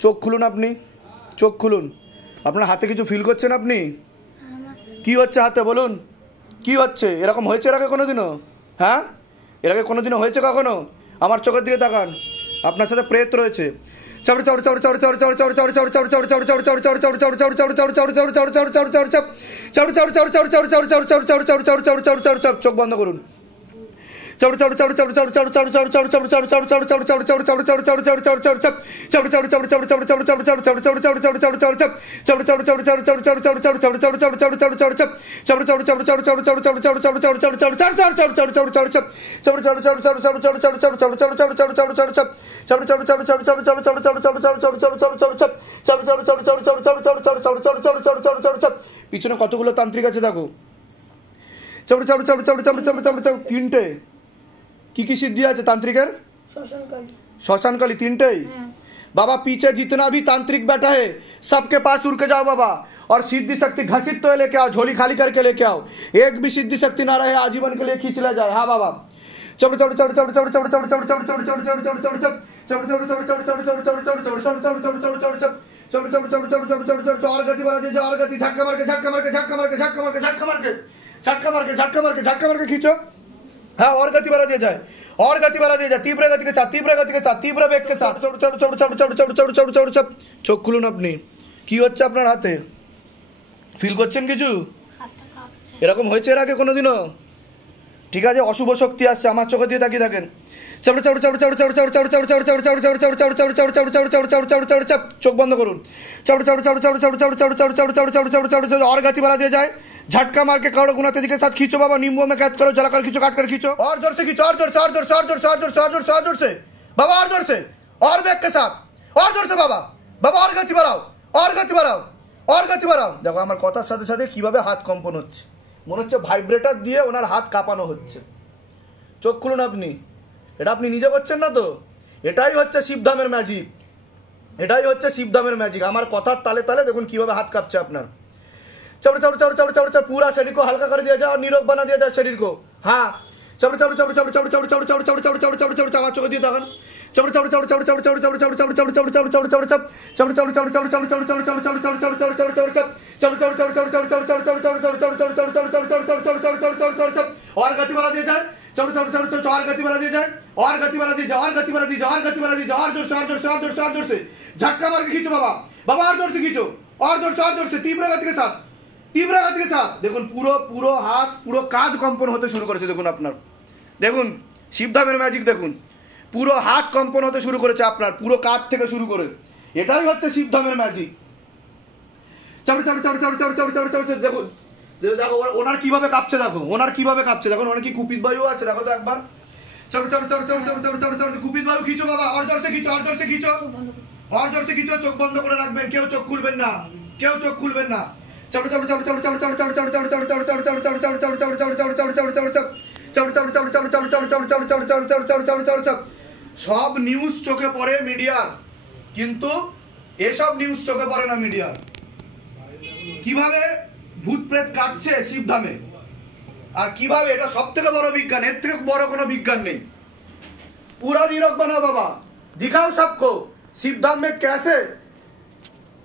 চোখ খুলুন, আপনি চোখ খুলুন। আপনার হাতে কিছু ফিল করছেন আপনি? কি হচ্ছে হাতে বলুন, কি হচ্ছে? এরকম হয়েছে এর আগে কোনো দিনও? হ্যাঁ, এর আগে কোনো দিনও হয়েছে কখনো? আমার চোখের দিকে তাকান, আপনার সাথে প্রেত রয়েছে। চোখ বন্ধ করুন। পিছনে কতগুলো তান্ত্রিক আছে দেখো। তিনটে। কি কি सिद्धि আছে तांत्रिकर? श्मशानकाली तीनटे। बाबा पीछे जितना भी तांत्रिक बैठा है सबके पास उड़ के जाओ बाबा, और सिद्धि शक्ति घसीट तो लेके आओ, झोली खाली करके लेके आओ। एक भी सिद्धि शक्ति ना रहे, आजीवन के लिए खींच ले जाए। हाँ बाबा। और गति बढ़ा दीजिए, और गति, झटका मार के झटका मार के झटका मार के झटका मार के झटका मार के झटका मार के झटका मार के झटका मार के खींचो। हाँ, और गति बढ़ा दिया जाए, और गति बढ़ा दिया जाए, तीव्र गति के साथ, तीव्र गति के साथ, तीव्र वेग के साथ। চোখ খুলুন আপনি। কি হচ্ছে আপনার হাতে? ফিল করছেন কিছু? এরকম হয়েছে এর আগে কোনোদিনও? ঠিক আছে, অশুভ শক্তি আসছে, আমার চোখে দিয়ে তাকিয়ে থাকেন। চোখ বন্ধ করুন। और गति बढ़ा दिया जाए, झटका मार के करोड़ गुना तेजी के साथ खींचो बाबा, नींबू में कैद करो, जलाकर खींचो, काट कर खींचो, और जोर से खींचो, और जोर से, और जोर से, और जोर से, और जोर से, और जोर से, और जोर से बाबा, और जोर से, और वेग के साथ, और जोर से बाबा, बाबा और गति बढ़ाओ, और गति बढ़ाओ, और गति बढ़ाओ। দেখো আমার কথার সাথে সাথে কিভাবে হাত কম্পন হচ্ছে, মনে হচ্ছে ভাইব্রেটর দিয়ে ওনার হাত কাঁপানো হচ্ছে। চোখ খুলুন আপনি। এটা আপনি নিজে করছেন না তো? এটাই হচ্ছে শিবধামের ম্যাজিক, এটাই হচ্ছে শিবধামের ম্যাজিক। আমার কথার তালে তালে দেখুন কিভাবে হাত কাঁপছে আপনার। पूरा शरीर को हल्का कर दिया जाए और निरोग बना दिया जाए शरीर को। हाँ, আমার চোখে দিয়ে দেখেন। और गति बढ़ा दिया जाए, और गति बढ़ा दिया जाए, और गति बढ़ा दी जाए, और गति बढ़ा दी जाए, और गति बढ़ा दी जाए, और जोर से, और जोर से, और जोर से, और जोर से झटका मार के खींचो बाबा, बाबा और जोर से खींचो, और जोर से, और जोर से, तीव्र गति के साथ, तीव्र गति के साथ। দেখুন পুরো পুরো হাত, পুরো কাঁধ কম্পন হতে শুরু করেছে। দেখুন আপনার, দেখুন শিবধামের ম্যাজিক দেখুন, পুরো হাত কম্পন হতে শুরু করেছে আপনার, পুরো কাঁধ থেকে শুরু করে। এটাই হচ্ছে শিবধামের ম্যাজিক। দেখুন দেখো ওনার কিভাবে কাঁপছে, দেখো ওনার কিভাবে কাঁপছে, দেখুন ওনার কি কুপিত বায়ু আছে, দেখো তো একবার। কুপিত বায়ু খিচো বাবা, और जोर से खींचो, और जोर से खींचो, और जोर से खींचो। চোখ বন্ধ করে রাখবেন, কেউ চোখ খুলবেন না, কেউ চোখ খুলবেন না। সব নিউজ চোখে পড়ে মিডিয়ার, কিন্তু এসব নিউজ চোখে পড়ে না মিডিয়ার। কিভাবে ভূত প্রেত কাটছে শিবধামে, আর কিভাবে, এটা সব থেকে বড় বিজ্ঞান, এর থেকে বড় কোনো বিজ্ঞান নেই। पूरा निरोग बनाओ बाबा, दिखाओ सबको शिवधाम में कैसे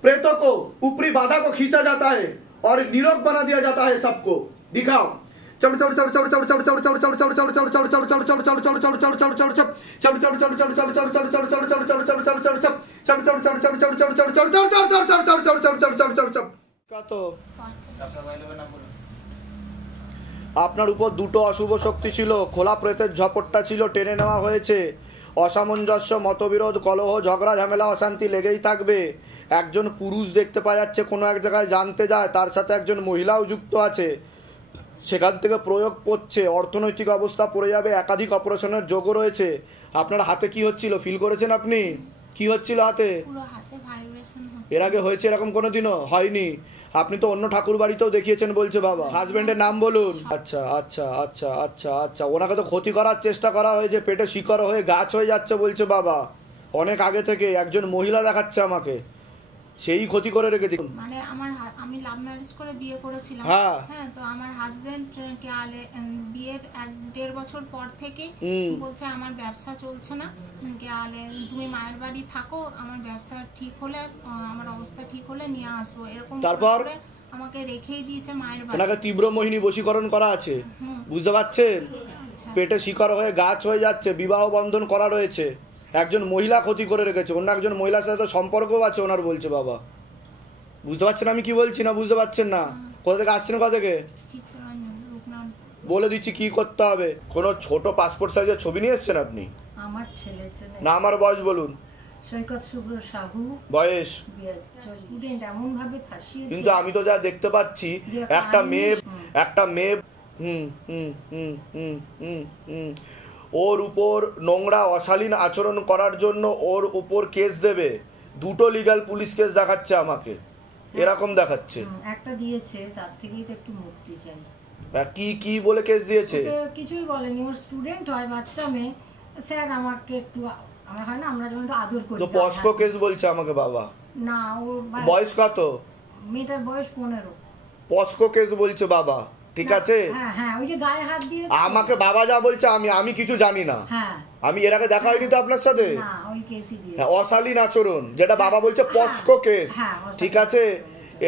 प्रेतों को, ऊपरी बाधा को खींचा जाता है और निरोग बना दिया जाता है, सबको दिखाओ। আপনার উপর দুটো অশুভ শক্তি ছিল, খোলা প্রেতের ঝপটটা ছিল, টেনে নেওয়া হয়েছে। অসামঞ্জস্য, মতবিরোধ, কলহ, ঝগড়া, ঝামেলা, অশান্তি লেগেই থাকবে। একজন পুরুষ দেখতে পাওয়া যাচ্ছে কোনো এক জায়গায় জানতে যায়, তার সাথে একজন মহিলাও যুক্ত আছে, সেখান থেকে প্রয়োগ পড়ছে, অর্থনৈতিক অবস্থা পড়ে যাবে, একাধিক অপারেশনের যোগও রয়েছে। আপনার হাতে কি হচ্ছিল, ফিল করেছেন আপনি? কি হচ্ছিল হাতে? এর আগে হয়েছে এরকম কোনোদিনও? হয়নি। আপনি তো অন্য ঠাকুর বাড়িতেও দেখিয়েছেন বলছে বাবা। হাজবেন্ডের নাম বলুন। আচ্ছা আচ্ছা আচ্ছা আচ্ছা আচ্ছা, ওনাকে তো ক্ষতি করার চেষ্টা করা হয়েছে, পেটে শিকড় হয়ে গাছ হয়ে যাচ্ছে বলছে বাবা, অনেক আগে থেকে। একজন মহিলা দেখাচ্ছে আমাকে, সেই ক্ষতি করে রেখেছে। মানে আমি লাভ ম্যারেজ করে বিয়ে করেছিলাম। হ্যাঁ হ্যাঁ, তো আমার হাজবেন্ড কে বিয়ের 1-1.5 বছর পর থেকে বলছে আমার ব্যবসা চলছে না, কে তুমি মায়ের বাড়ি থাকো, আমার ব্যবসা ঠিক হলে, আমার অবস্থা ঠিক হলে নিয়ে আসবো, এরকম তারপর আমাকে রেখেই দিয়েছে মায়ের বাড়ি। ওনাকে তীব্র মোহিনী বশীকরণ করা আছে, বুঝতে পারছেন? পেটে শিকড় হয়ে গাছ হয়ে যাচ্ছে, বিবাহ বন্ধন করা রয়েছে, একজন মহিলা ক্ষতি করে রেখেছে, অন্য একজন মহিলার সাথে তো সম্পর্কও আছে ওনার, বলছে বাবা। বুঝতে পারছেন আমি কি বলছি না? বুঝতে পারছেন না? কোথা থেকে আসছেন, কোথা থেকে? বলে দিচ্ছি কি করতে হবে। কোনো ছোট পাসপোর্ট সাইজের ছবি নিয়ে এসছেন আপনি? আমার ছেলের জন্য। না, আমার বয়স বলুন। সৈকত শুভ্র সাহু, বয়স। স্টুডেন্ট এমন ভাবে ফাঁসিয়েছে, কিন্তু আমি তো যা দেখতে পাচ্ছি একটা মেয়ে ওর উপর নোংরা অশালীন আচরণ করার জন্য ওর উপর কেস দেবে, 2টো লিগ্যাল পুলিশ কেস দেখাচ্ছে আমাকে, এরকম দেখাচ্ছে। একটা দিয়েছে, তার থেকেই তো একটু মুক্তি চাই। কি কি বলে কেস দিয়েছে? কিছুই বলেনি, ওর স্টুডেন্ট হয়, বাচ্চা মেয়ে, স্যার আমাকে একটু, আমার হয় না, আমরা যেমন আদর করি, তো পস্কো কেস বলছে আমাকে বাবা। না, ওর বয়স কত? মেয়েটার বয়স 15। পস্কো কেস বলছে বাবা, ঠিক আছে? হ্যাঁ হ্যাঁ, ওই যে গায়ে হাত দিয়ে আমাকে বাবা যা বলছে আমি কিছু জানি না। হ্যাঁ, আমি এর আগে দেখা হয়নি তো আপনার সাথে। না, ওই কেসই দিয়ে অশালীন আচরণ, যেটা বাবা বলছে পস্কো কেস, ঠিক আছে?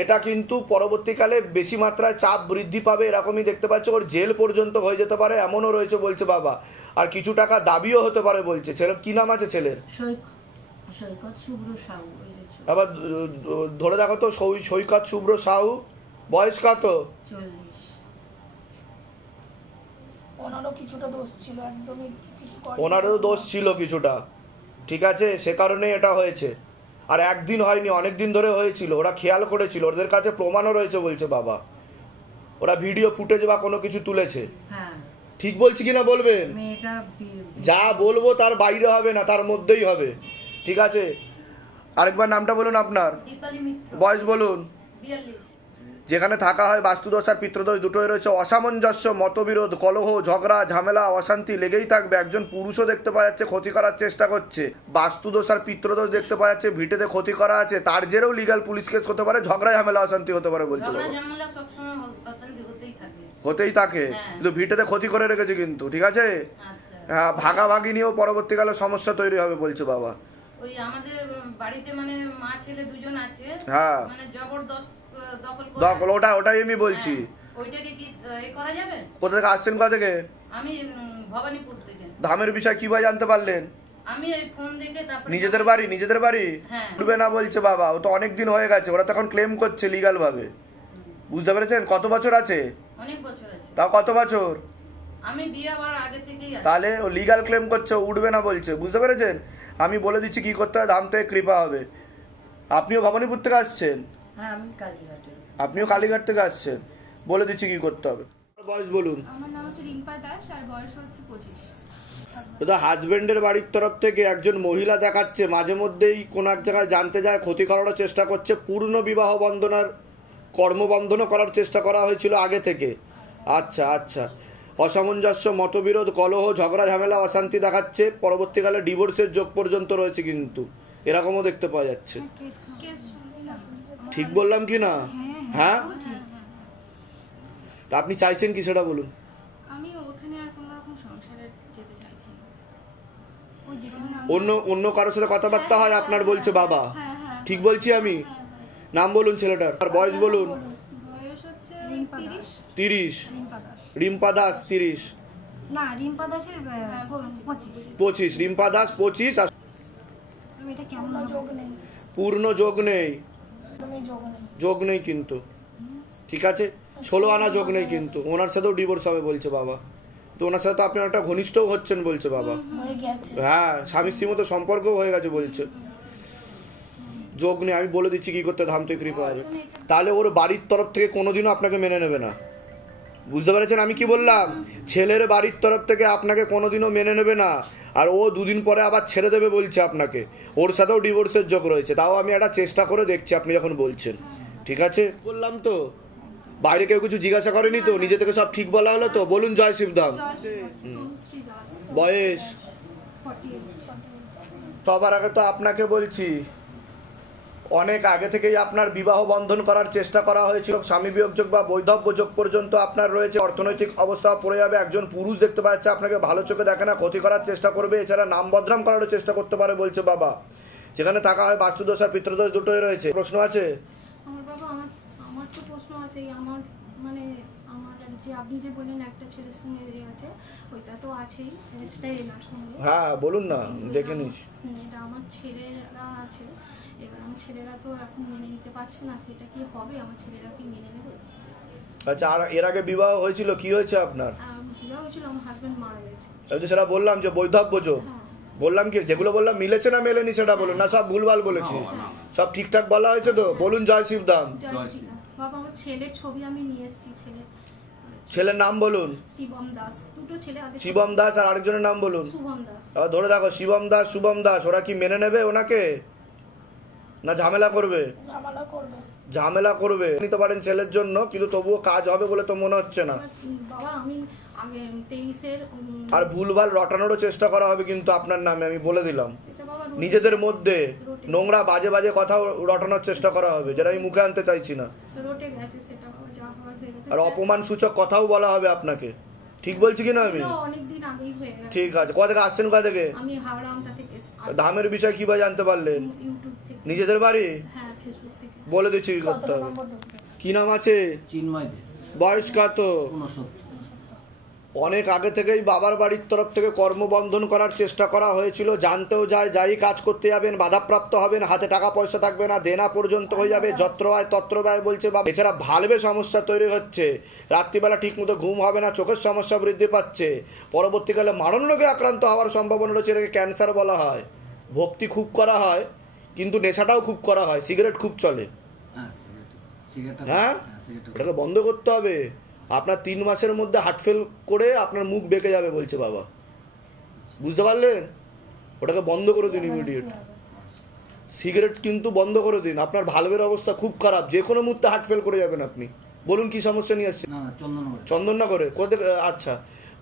এটা কিন্তু পরবর্তীকালে বেশি মাত্রায় চাপ বৃদ্ধি পাবে, এরকমই দেখতে পাচ্ছ। ওর জেল পর্যন্ত হয়ে যেতে পারে, এমনও রয়েছে বলছে বাবা, আর কিছু টাকা দাবিও হতে পারে বলছে। ছেলের কি নাম আছে? ছেলের সৈকত শুভ্র সাহু। আবার ধরে দেখো তো, সৈকত শুভ্র সাহু, বয়স কত? 40। ওনারও কিছুটা দোষ ছিল, একদমই কিছু করেনি। ওনারও দোষ ছিল কিছুটা, ঠিক আছে? সে কারণে এটা হয়েছে। আর একদিন হয়নি, অনেক দিন ধরে হয়েছিল, ওরা খেয়াল করেছিল, ওদের কাছে প্রমাণও রয়েছে বলছে বাবা, ওরা ভিডিও ফুটেজ বা কোনো কিছু তুলেছে। ঠিক বলছি কিনা বলবেন? যা বলবো তার বাইরে হবে না, তার মধ্যেই হবে, ঠিক আছে? আরেকবার নামটা বলুন আপনার, বয়স বলুন। 42। যেখানে থাকা হয় বাস্তুদোষ আর পিতৃদোষ দুটোই রয়েছে, অসামঞ্জস্য, মতবিরোধ, কলহ, ঝগড়া, ঝামেলা, অশান্তি লেগেই থাকবে। একজন পুরুষও দেখতে পাওয়া যাচ্ছে ক্ষতি করার চেষ্টা করছে, বাস্তুদোষ আর পিতৃদোষ দেখতে পাওয়া যাচ্ছে, ভিটেতে ক্ষতি করা আছে, তার জেরেও লিগ্যাল পুলিশ কেস হতে পারে, ঝগড়া, ঝামেলা, অশান্তি হতে পারে বলছে। হতেই থাকে, কিন্তু ভিটেতে ক্ষতি করে রেখেছে কিন্তু, ঠিক আছে? হ্যাঁ, ভাগাভাগি নিয়েও পরবর্তীকালে সমস্যা তৈরি হবে বলছে বাবা। ওই আমাদের বাড়িতে মানে মা ছেলে দুজন আছে, হ্যাঁ, মানে জবরদস্ত দখল, ওটাই আমি বলছি। ওইটাকে কি করা যাবে? কোথা থেকে আসছেন? কোথা থেকে? আমি ভবানীপুর থেকে। ধামের বিষয় কিভাবে জানতে পারলেন? আমি এই ফোন দেখে, তারপর নিজেদের বাড়ি উঠবে না বলছে বাবা, ও তো অনেক দিন হয়ে গেছে, ওরা তখন ক্লেম করছে লিগ্যাল ভাবে, বুঝতে পেরেছেন? কত বছর আছে? অনেক বছর আছে। তাও কত বছর? আমি বিয়ে হওয়ার আগে থেকেই আছে। তাহলে ও লিগ্যাল ক্লেম করছে, উঠবে না বলছে, বুঝতে পেরেছেন? আমি বলে দিচ্ছি কি করতে হয়, ধাম থেকে কৃপা হবে। আপনিও ভবানীপুর থেকে আসছেন? হ্যাঁ, আমি কালীঘাটে। আপনিও কালীঘাট থেকে আসছেন, বলে দিচ্ছি কি করতে হবে। বয়স বলুন। আমার নাম হচ্ছে রিম্পা দাস, আর বয়স হচ্ছে 25। তো হাজবেন্ডের বাড়ির তরফ থেকে একজন মহিলা দেখাচ্ছে, মাঝে মধ্যেই কোন এক জায়গায় জানতে যায়, ক্ষতি করার চেষ্টা করছে, পূর্ণ বিবাহ বন্ধনার কর্মবন্ধনও করার চেষ্টা করা হয়েছিল আগে থেকে। আচ্ছা আচ্ছা, অসামঞ্জস্য, মতবিরোধ, কলহ, ঝগড়া, ঝামেলা, অশান্তি দেখাচ্ছে, পরবর্তীকালে ডিভোর্সের যোগ পর্যন্ত রয়েছে কিন্তু, এরকমও দেখতে পাওয়া যাচ্ছে। ঠিক বললাম কি না? হ্যাঁ, তা আপনি চাইছেন কি সেটা বলুন। আমি ওখানে আর কোনো রকম সংসারে যেতে চাইছি। অন্য কারোর সাথে কথাবার্তা হয় আপনার বলছে বাবা, ঠিক বলছি আমি? নাম বলুন ছেলেটার, আর বয়স বলুন। বয়স হচ্ছে 30। রিম্পা দাস 30। না, রিম্পা দাসের 25। রিম্পা দাস 25। এটা কেমন যোগ নেই, পূর্ণ যোগ নেই, যোগ নেই কিন্তু, ঠিক আছে? 16 আনা যোগ নেই কিন্তু, ওনার সাথেও ডিভোর্স হবে বলছে বাবা। তো ওনার সাথে তো আপনি একটা ঘনিষ্ঠও হচ্ছেন বলছে বাবা। হ্যাঁ, স্বামী স্ত্রীর মতো সম্পর্কও হয়ে গেছে বলছে, যোগ নেই। আমি বলে দিচ্ছি কি করতে, ধাম থেকে কৃপা হবে। তাহলে ওর বাড়ির তরফ থেকে কোনোদিনও আপনাকে মেনে নেবে না, বুঝতে পেরেছেন আমি কি বললাম? ছেলের বাড়ির তরফ থেকে আপনাকে কোনোদিনও মেনে নেবে না, আর ও 2 দিন পরে আবার ছেড়ে দেবে বলছে আপনাকে। ওর সাথেও ডিভোর্সের যোগ রয়েছে, তাও আমি একটা চেষ্টা করে দেখছি আপনি যখন বলছেন, ঠিক আছে? বললাম তো, বাইরে কেউ কিছু জিজ্ঞাসা করেনি তো, নিজে থেকে সব ঠিক বলা হলো তো? বলুন জয় শিবধাম। বয়স? সবার আগে তো আপনাকে বলছি, অনেক আগে থেকেই আপনার বিবাহ বন্ধন করার চেষ্টা করা হয়েছিল, স্বামী বিয়োগযোগ বা বৈধব্য যোগ পর্যন্ত আপনার রয়েছে। অর্থনৈতিক অবস্থা পড়ে যাবে, একজন পুরুষ দেখতে পাচ্ছে আপনাকে ভালো চোখে দেখে না, ক্ষতি করার চেষ্টা করবে, এছাড়া নাম বদনাম করারও চেষ্টা করতে পারে বলছে বাবা। যেখানে থাকা হয় বাস্তুদোষ আর পিতৃদোষ দুটোই রয়েছে। প্রশ্ন আছে? আমার বাবা আমার তো প্রশ্ন আছে, আমার মানে আমার যে আপনি যে বললেন একটা ছেলের সঙ্গে আছে, ওইটা তো আছেই, সেটাই এনার সঙ্গে। হ্যাঁ বলুন না, দেখে নিস। এটা আমার ছেলেরা আছে, এবার আমার ছেলেরা তো এখন মেনে নিতে পারছে না, সেটা কি হবে? আমার ছেলেরা কি মেনে নেবে? আচ্ছা, আর এর আগে বিবাহ হয়েছিল, কি হয়েছে আপনার? বিবাহ হয়েছিল, আমার হাজব্যান্ড মারা গেছে। আমি তো সেটা বললাম যে বৈধব্য যোগ। বললাম কি, যেগুলো বললাম মিলেছে না মেলেনি সেটা বলুন না, সব ভুলভাল বলেছি? সব ঠিকঠাক বলা হয়েছে তো? বলুন জয় শিবধাম। জয় শ্রীরাম। বাবা, আমার ছেলের ছবি আমি নিয়ে এসেছি, ছেলের নাম বলুন। শিবম দাস। দুটো ছেলে আগে। শিবম দাস, আর আরেকজনের নাম বলুন। শুভম দাস। ধরে দেখো, শিবম দাস, শুভম দাস, ওরা কি মেনে নেবে ওনাকে, না ঝামেলা করবে? ঝামেলা করবে নিতে পারেন ছেলের জন্য, কিন্তু তবুও কাজ হবে বলে তো মনে হচ্ছে না। বাবা, আমি আগে 23-এর আর ভুলভাল রটানোরও চেষ্টা করা হবে কিন্তু আপনার নামে, আমি বলে দিলাম। সেটা বাবা নিজেদের মধ্যে নোংরা বাজে বাজে কথা রটানোর চেষ্টা করা হবে, যেটা আমি মুখে আনতে চাইছি না। রটে গেছে, সেটা বাবা যা হওয়ার হয়ে গেছে। আর অপমান সূচক কথাও বলা হবে আপনাকে, ঠিক বলছি কিনা আমি? অনেকদিন আগেই হয়ে গেছে। ঠিক আছে, কোথা থেকে আসছেন, কোথা থেকে? আমি হাওড়া আমতা থেকে ধামের বিষয় কিভাবে জানতে পারলেন? ইউটিউব থেকে। নিজেদের বাড়ি? হ্যাঁ, ফেসবুক থেকে। বলে দিচ্ছি কি করতে হবে। কি নাম আছে? চিন্ময় দে। বয়স কত? 69। অনেক আগে থেকেই বাবার বাড়ির তরফ থেকে কর্মবন্ধন করার চেষ্টা করা হয়েছিল, জানতেও যায়, যাই কাজ করতে যাবেন বাধাপ্রাপ্ত হবেন, হাতে টাকা পয়সা থাকবে না, দেনা পর্যন্ত হয়ে যাবে, যত্র হয় তত্র ব্যয় বলছে বাবা। এছাড়া ভালভে সমস্যা তৈরি হচ্ছে, রাত্রিবেলা ঠিক মতো ঘুম হবে না, চোখের সমস্যা বৃদ্ধি পাচ্ছে, পরবর্তীকালে মারণ রোগে আক্রান্ত হওয়ার সম্ভাবনা রয়েছে, এটাকে ক্যান্সার বলা হয়। ভক্তি খুব করা হয়, কিন্তু নেশাটাও খুব করা হয়, সিগারেট খুব চলে। হ্যাঁ, এটাকে বন্ধ করতে হবে। আপনার 3 মাসের মধ্যে হার্ট ফেল করে আপনার মুখ বেঁকে যাবে বলছে বাবা, বুঝতে পারলেন? ওটাকে বন্ধ করে দিন ইমিডিয়েট। সিগারেট কিন্তু বন্ধ করে দিন, আপনার ভালভের অবস্থা খুব খারাপ, যে কোনো মুহূর্তে হার্ট ফেল করে যাবেন আপনি। বলুন কি সমস্যা নিয়ে আসছেন? চন্দননগরে? কোথায়? আচ্ছা,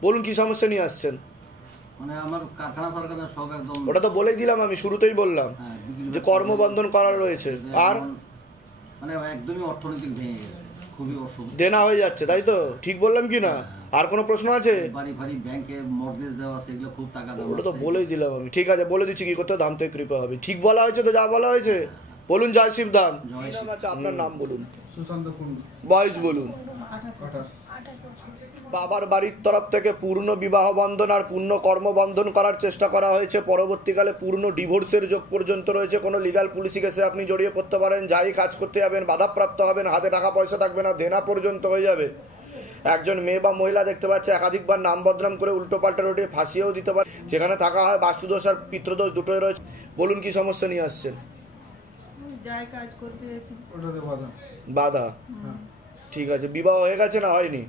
বলুন কি সমস্যা নিয়ে আসছেন? মানে আমার কারখানা সব একদম। ওটা তো বলেই দিলাম, আমি শুরুতেই বললাম যে কর্মবন্ধন করা রয়েছে। আর মানে একদমই অর্থনৈতিক ভেঙে গেছে, খুবই অসুবিধা, দেনা হয়ে যাচ্ছে, তাই তো? ঠিক বললাম কি না? আর কোনো প্রশ্ন আছে? বাড়ি ফাড়ি ব্যাংকে মর্গেজ দেওয়া, সেগুলো খুব টাকা দেওয়া। ওটা তো বলেই দিলাম আমি। ঠিক আছে, বলে দিচ্ছি কি করতে, ধাম থেকে কৃপা হবে। ঠিক বলা হয়েছে তো, যা বলা হয়েছে। বলুন জয় শিবধাম। আচ্ছা, আপনার নাম বলুন। সুশান্ত কুন্ডু। বয়স বলুন। 28। বাবার বাড়ির তরফ থেকে পূর্ণ বিবাহ বন্ধন আর পূর্ণ কর্মবন্ধন করার চেষ্টা করা হয়েছে, পরবর্তীকালে পূর্ণ ডিভোর্সের যোগ পর্যন্ত রয়েছে। কোনো লিগাল পুলিশি কেসে আপনি জড়িয়ে পড়তে পারেন, যাই কাজ করতে যাবেন বাধাপ্রাপ্ত হবেন, হাতে টাকা পয়সা থাকবে না, দেনা পর্যন্ত হয়ে যাবে। একজন মেয়ে বা মহিলা দেখতে পাচ্ছে একাধিকবার নাম বদনাম করে উল্টো পাল্টা রটিয়ে ফাঁসিয়েও দিতে পারে, যেখানে থাকা হয় বাস্তুদোষ আর পিতৃদোষ দুটোই রয়েছে। বলুন কি সমস্যা নিয়ে আসছেন? যাই কাজ করতে গেছি ওটাতে বাধা। বাধা? ঠিক আছে, বিবাহ হয়ে গেছে না হয়নি?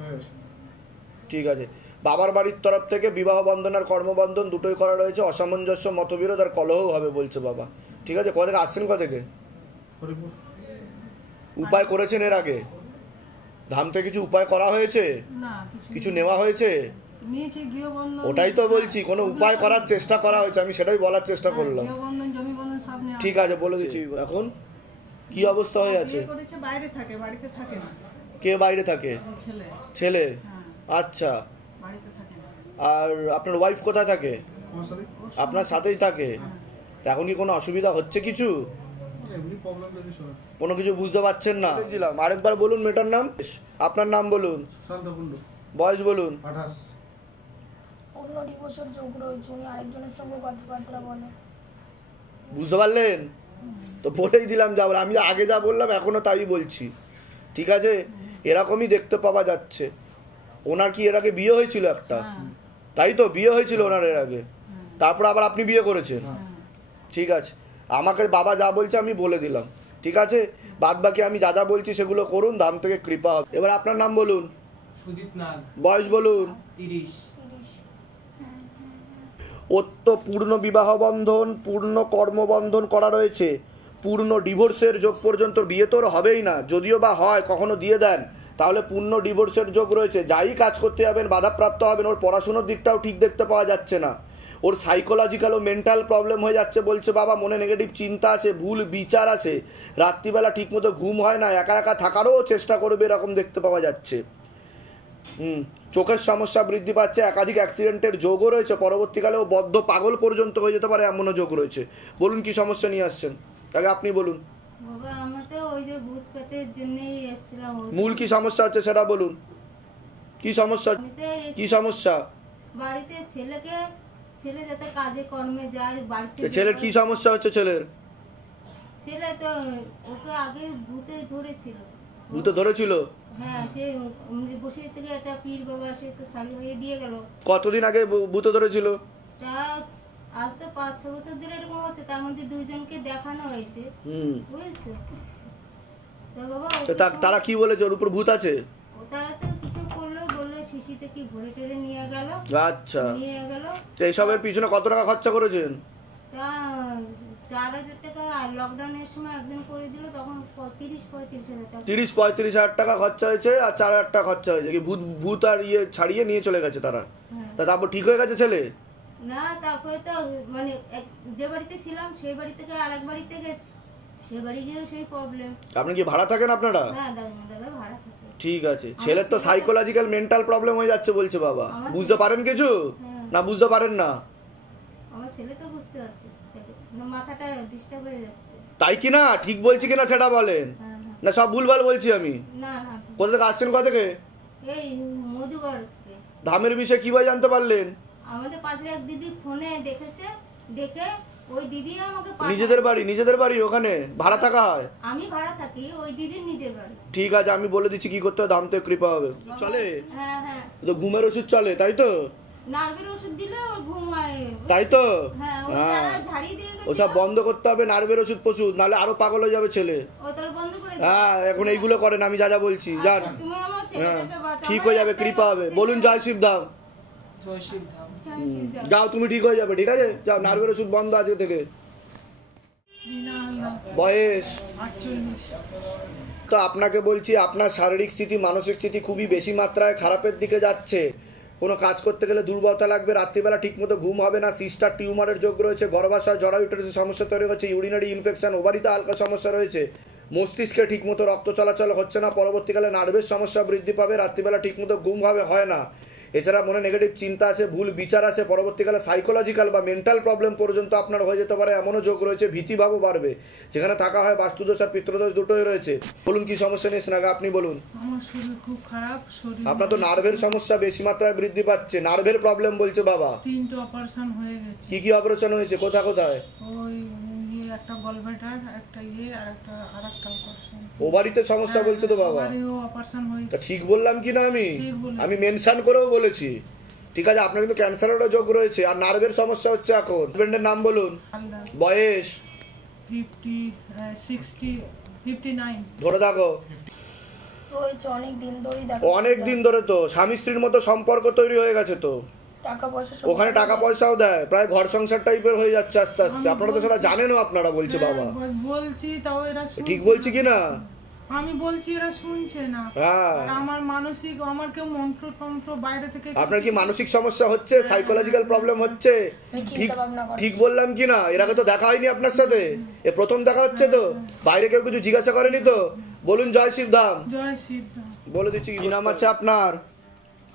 ঠিক আছে, বাবার বাড়ির তরফ থেকে বিবাহ বন্ধন আর কর্মবন্ধন দুটোই করা রয়েছে, অসামঞ্জস্য, মতবিরোধ আর কলহ হবে বলছে বাবা। ঠিক আছে, কোথা থেকে আসছেন, কোথা থেকে? উপায় করেছেন এর আগে? ধাম থেকে কিছু উপায় করা হয়েছে? না, কিছু নেওয়া হয়েছে? নিয়েছি গৃহবন্ধন। ওটাই তো বলছি, কোনো উপায় করার চেষ্টা করা হয়েছে, আমি সেটাই বলার চেষ্টা করলাম। গৃহবন্ধন, জমি বন্ধন সব নেওয়া। ঠিক আছে, বলে দিচ্ছি। এখন কি অবস্থা হয়ে আছে? বিয়ে করেছে, বাইরে থাকে, বাড়িতে থাকে না। কে বাইরে থাকে? ছেলে। ছেলে? হ্যাঁ, আচ্ছা, বাড়িতে থাকে না। আর আপনার ওয়াইফ কোথায় থাকে? আপনার সাথেই থাকে? তা এখন কি কোনো অসুবিধা হচ্ছে কিছু? কোনো কিছু বুঝতে পারছেন না? আরেকবার বলুন মেয়েটার নাম, আপনার নাম বলুন। সুশান্ত কুন্ডু। বয়স বলুন। 28। অন্য ডিভোর্সের যোগ রয়েছে, উনি আরেকজনের সঙ্গে কথাবার্তা বলে। বুঝতে পারলেন তো? বলেই দিলাম যা, আমি আগে যা বললাম এখনো তাই বলছি। ঠিক আছে, এরকমই দেখতে পাওয়া যাচ্ছে। ওনার কি এর আগে বিয়ে হয়েছিল একটা? তাই তো, বিয়ে হয়েছিল ওনার এর আগে, তারপর আবার আপনি বিয়ে করেছেন। ঠিক আছে, আমাকে বাবা যা বলছে আমি বলে দিলাম। ঠিক আছে, বাদ বাকি আমি যা যা বলছি সেগুলো করুন, ধাম থেকে কৃপা হবে। এবার আপনার নাম বলুন। সুদীপ নাগ। বয়স বলুন। 30। ওর তো পূর্ণ বিবাহ বন্ধন, পূর্ণ কর্মবন্ধন করা রয়েছে, পূর্ণ ডিভোর্সের যোগ পর্যন্ত। বিয়ে তো হবেই না, যদিও বা হয় কখনো দিয়ে দেন, তাহলে পূর্ণ ডিভোর্সের যোগ রয়েছে। যাই কাজ করতে যাবেন বাধাপ্রাপ্ত হবেন। ওর পড়াশুনোর দিকটাও ঠিক দেখতে পাওয়া যাচ্ছে না, ওর সাইকোলজিক্যাল ও মেন্টাল প্রবলেম হয়ে যাচ্ছে বলছে বাবা, মনে নেগেটিভ চিন্তা আছে, ভুল বিচার আছে, রাত্রিবেলা ঠিকমতো ঘুম হয় না, একা একা থাকারও চেষ্টা করবে এরকম দেখতে পাওয়া যাচ্ছে। চোখের সমস্যা বৃদ্ধি পাচ্ছে, একাধিক অ্যাক্সিডেন্টের যোগও রয়েছে, পরবর্তীকালেও বদ্ধ পাগল পর্যন্ত হয়ে যেতে পারে এমনও যোগ রয়েছে। বলুন কি সমস্যা নিয়ে আসছেন, আগে আপনি বলুন। বাবা আমরা তো ওই যে ভূত পেতের জন্যই এসেছিলাম। মূল কি সমস্যা হচ্ছে সেটা বলুন, কি সমস্যা, কি সমস্যা? বাড়িতে ছেলে যাতে কাজে কর্মে যায়, বাড়িতে ছেলের কি সমস্যা হচ্ছে? ছেলে তো ওকে আগে ভূতে ধরেছিল। ভূতে ধরেছিল? হ্যাঁ, যে বসে থেকে একটা পীর বাবা সে তো শাড়ি হয়ে দিয়ে গেল। কতদিন আগে ভূতে ধরেছিল? তা আজ তো 5-6 বছর ধরে এরকম হচ্ছে, তার মধ্যে 2 জনকে দেখানো হয়েছে, বুঝেছো তো বাবা। তারা কি বলেছে ওর উপর ভূত আছে? তারা তো কিছু বললো শিশিতে কি ভরে টেরে নিয়ে গেল। আচ্ছা, এইসবের পিছনে কত টাকা খরচা করেছেন? তা 4,000 টাকা, আর লকডাউনের সময় একজন করে দিল, তখন 30-35,000 টাকা। 30-35,000 টাকা খরচা হয়েছে, আর 4,000 টাকা খরচা হয়েছে কি ভূত আর ছাড়িয়ে নিয়ে চলে গেছে তারা। তারপর ঠিক হয়ে গেছে ছেলে? না, তারপরে তো মানে যে বাড়িতে ছিলাম সেই বাড়ি থেকে আরেক বাড়িতে গেছে, সেই বাড়ি গিয়েও সেই প্রবলেম। আপনি কি ভাড়া থাকেন আপনারা? হ্যাঁ দাদা ভাড়া থাকে। ঠিক আছে, ছেলের তো সাইকোলজিক্যাল মেন্টাল প্রবলেম হয়ে যাচ্ছে বলছে বাবা, বুঝতে পারেন কিছু না? বুঝতে পারেন না? আমার ছেলে তো বুঝতে পারছে, মাথাটা ডিস্টার্ব হয়ে যাচ্ছে। তাই কি না? ঠিক বলছি কিনা সেটা বলেন, না সব ভুলভাল বলছি আমি? না না, কোথা থেকে আসছেন? কোথা থেকে? এই মধুগড়। ধামের বিষয়ে কিভাবে জানতে পারলেন? আমাদের পাশের এক দিদি ফোনে দেখেছে, দেখে ওই দিদি আমাকে নিজেদের বাড়ি ওখানে ভাড়া থাকা হয়? আমি ভাড়া থাকি, ওই দিদির নিজের বাড়ি। ঠিক আছে, আমি বলে দিচ্ছি কি করতে হবে, ধাম থেকে কৃপা হবে। চলে? হ্যাঁ হ্যাঁ, তো ঘুমের ওষুধ চলে তাই তো? নার্ভের ওষুধ দিলে ওর ঘুম হয়, তাই তো? হ্যাঁ, ওই তারা ঝাড়িয়ে দিয়ে গেছে। ওসব বন্ধ করতে হবে, নার্ভের ওষুধ পশুদ, নাহলে আরো পাগল হয়ে যাবে ছেলে। ও তাহলে বন্ধ করে দাও। হ্যাঁ, এখন এইগুলো করেন, আমি যা যা বলছি যান। তুমি আমার ছেলেটাকে বাঁচাও। ঠিক হয়ে যাবে, কৃপা হবে। বলুন জয় শিব ধাম। যাও, তুমি ঠিক হয়ে যাবে, ঠিক আছে? যাও, নার্ভের ওষুধ বন্ধ আজকে থেকে। বয়স? তো আপনাকে বলছি, আপনার শারীরিক স্থিতি, মানসিক স্থিতি খুবই বেশি মাত্রায় খারাপের দিকে যাচ্ছে। কোনো কাজ করতে গেলে দুর্বলতা লাগবে, রাত্রিবেলা ঠিকমতো ঘুম হবে না, সিস্টার টিউমারের যোগ রয়েছে, গর্ভাশয় জরায়ুটের সমস্যা তৈরি হচ্ছে, ইউরিনারি ইনফেকশন, ওভারিতে হালকা সমস্যা রয়েছে, মস্তিষ্কে ঠিকমতো রক্ত চলাচল হচ্ছে না, পরবর্তীকালে নার্ভের সমস্যা বৃদ্ধি পাবে, রাত্রিবেলা ঠিকমতো ঘুম হয় না। এছাড়া মনে নেগেটিভ চিন্তা আছে, ভুল বিচার আছে, পরবর্তীকালে সাইকোলজিক্যাল বা মেন্টাল প্রবলেম পর্যন্ত আপনার হয়ে যেতে পারে এমনও যোগ রয়েছে, ভীতিভাবও বাড়বে। যেখানে থাকা হয় বাস্তুদোষ আর পিতৃদোষ দুটোই রয়েছে। বলুন কি সমস্যা নিয়েছেন, আগে আপনি বলুন। আমার শরীর খুব খারাপ, আপনার তো নার্ভের সমস্যা বেশি মাত্রায় বৃদ্ধি পাচ্ছে, নার্ভের প্রবলেম বলছে বাবা। 3টা অপারেশন হয়ে গেছে। কি অপারেশন হয়েছে, কোথায়? ওই একটা গলব্লাডার, একটা আর একটা অপারেশন। ওভারিতে সমস্যা বলছে তো বাবা। ওভারিও অপারেশন হয়েছে। তা ঠিক বললাম কি না? আমি মেনশন করেও বলেছি, ঠিক আছে? আপনার কিন্তু ক্যান্সারেরও যোগ রয়েছে, আর নার্ভের সমস্যা হচ্ছে। এখন হাজবেন্ডের নাম বলুন, বয়স? 59 ধরে থাকো। রয়েছে অনেক দিন ধরেই। অনেক দিন ধরে তো স্বামী স্ত্রীর মতো সম্পর্ক তৈরি হয়ে গেছে তো, টাকা পয়সা, ওখানে টাকা পয়সাও দেয়, প্রায় ঘর সংসার টাইপের হয়ে যাচ্ছে আস্তে আস্তে। আপনারা তো সেটা জানেনও, আপনারা বলছে বাবা। বলছি তাও এরা ঠিক বলছি কি না? আমি বলছি এরা শুনছে না। আমার মানসিক, আমার কেউ মন্ত্র তন্ত্র বাইরে থেকে। আপনার কি মানসিক সমস্যা হচ্ছে, সাইকোলজিক্যাল প্রবলেম হচ্ছে? ঠিক বললাম কি না? এর আগে তো দেখা হয়নি আপনার সাথে, এ প্রথম দেখা হচ্ছে তো? বাইরে কেউ কিছু জিজ্ঞাসা করেনি তো? বলুন জয় শিব ধাম। জয় শিব ধাম। বলে দিচ্ছি কি নাম আছে আপনার?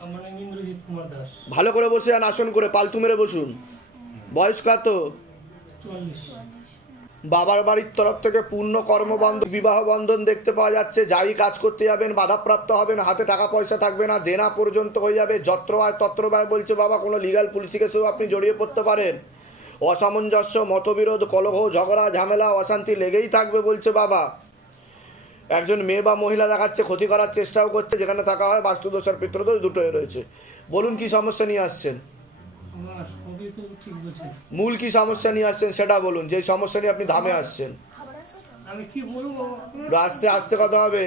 আমার নাম ইন্দ্রজিৎ কুমার দাস। ভালো করে বসে যান, আসন করে পালতু মেরে বসুন। বয়স কত? 44। বাবার বাড়ির তরফ থেকে পূর্ণ কর্মবন্ধন, বিবাহ বন্ধন দেখতে পাওয়া যাচ্ছে। যাই কাজ করতে যাবেন বাধাপ্রাপ্ত হবেন, হাতে টাকা পয়সা থাকবে না, দেনা পর্যন্ত হয়ে যাবে, যত্র আয় তত্র ব্যয় বলছে বাবা। কোনো লিগাল পুলিশি কেসেও আপনি জড়িয়ে পড়তে পারেন। অসামঞ্জস্য, মতবিরোধ, কলহ, ঝগড়া, ঝামেলা, অশান্তি লেগেই থাকবে বলছে বাবা। একজন মেয়ে বা মহিলা দেখাচ্ছে ক্ষতি করার চেষ্টাও করছে, যেখানে থাকা হয় বাস্তুদোষ আর পিতৃদোষ দুটোই রয়েছে। বলুন কি সমস্যা নিয়ে আসছেন? মূল কি সমস্যা নিয়ে আসছেন সেটা বলুন, যে সমস্যা নিয়ে আপনি ধামে আসছেন। আমি কি বলবো? আস্তে আস্তে কথা হবে।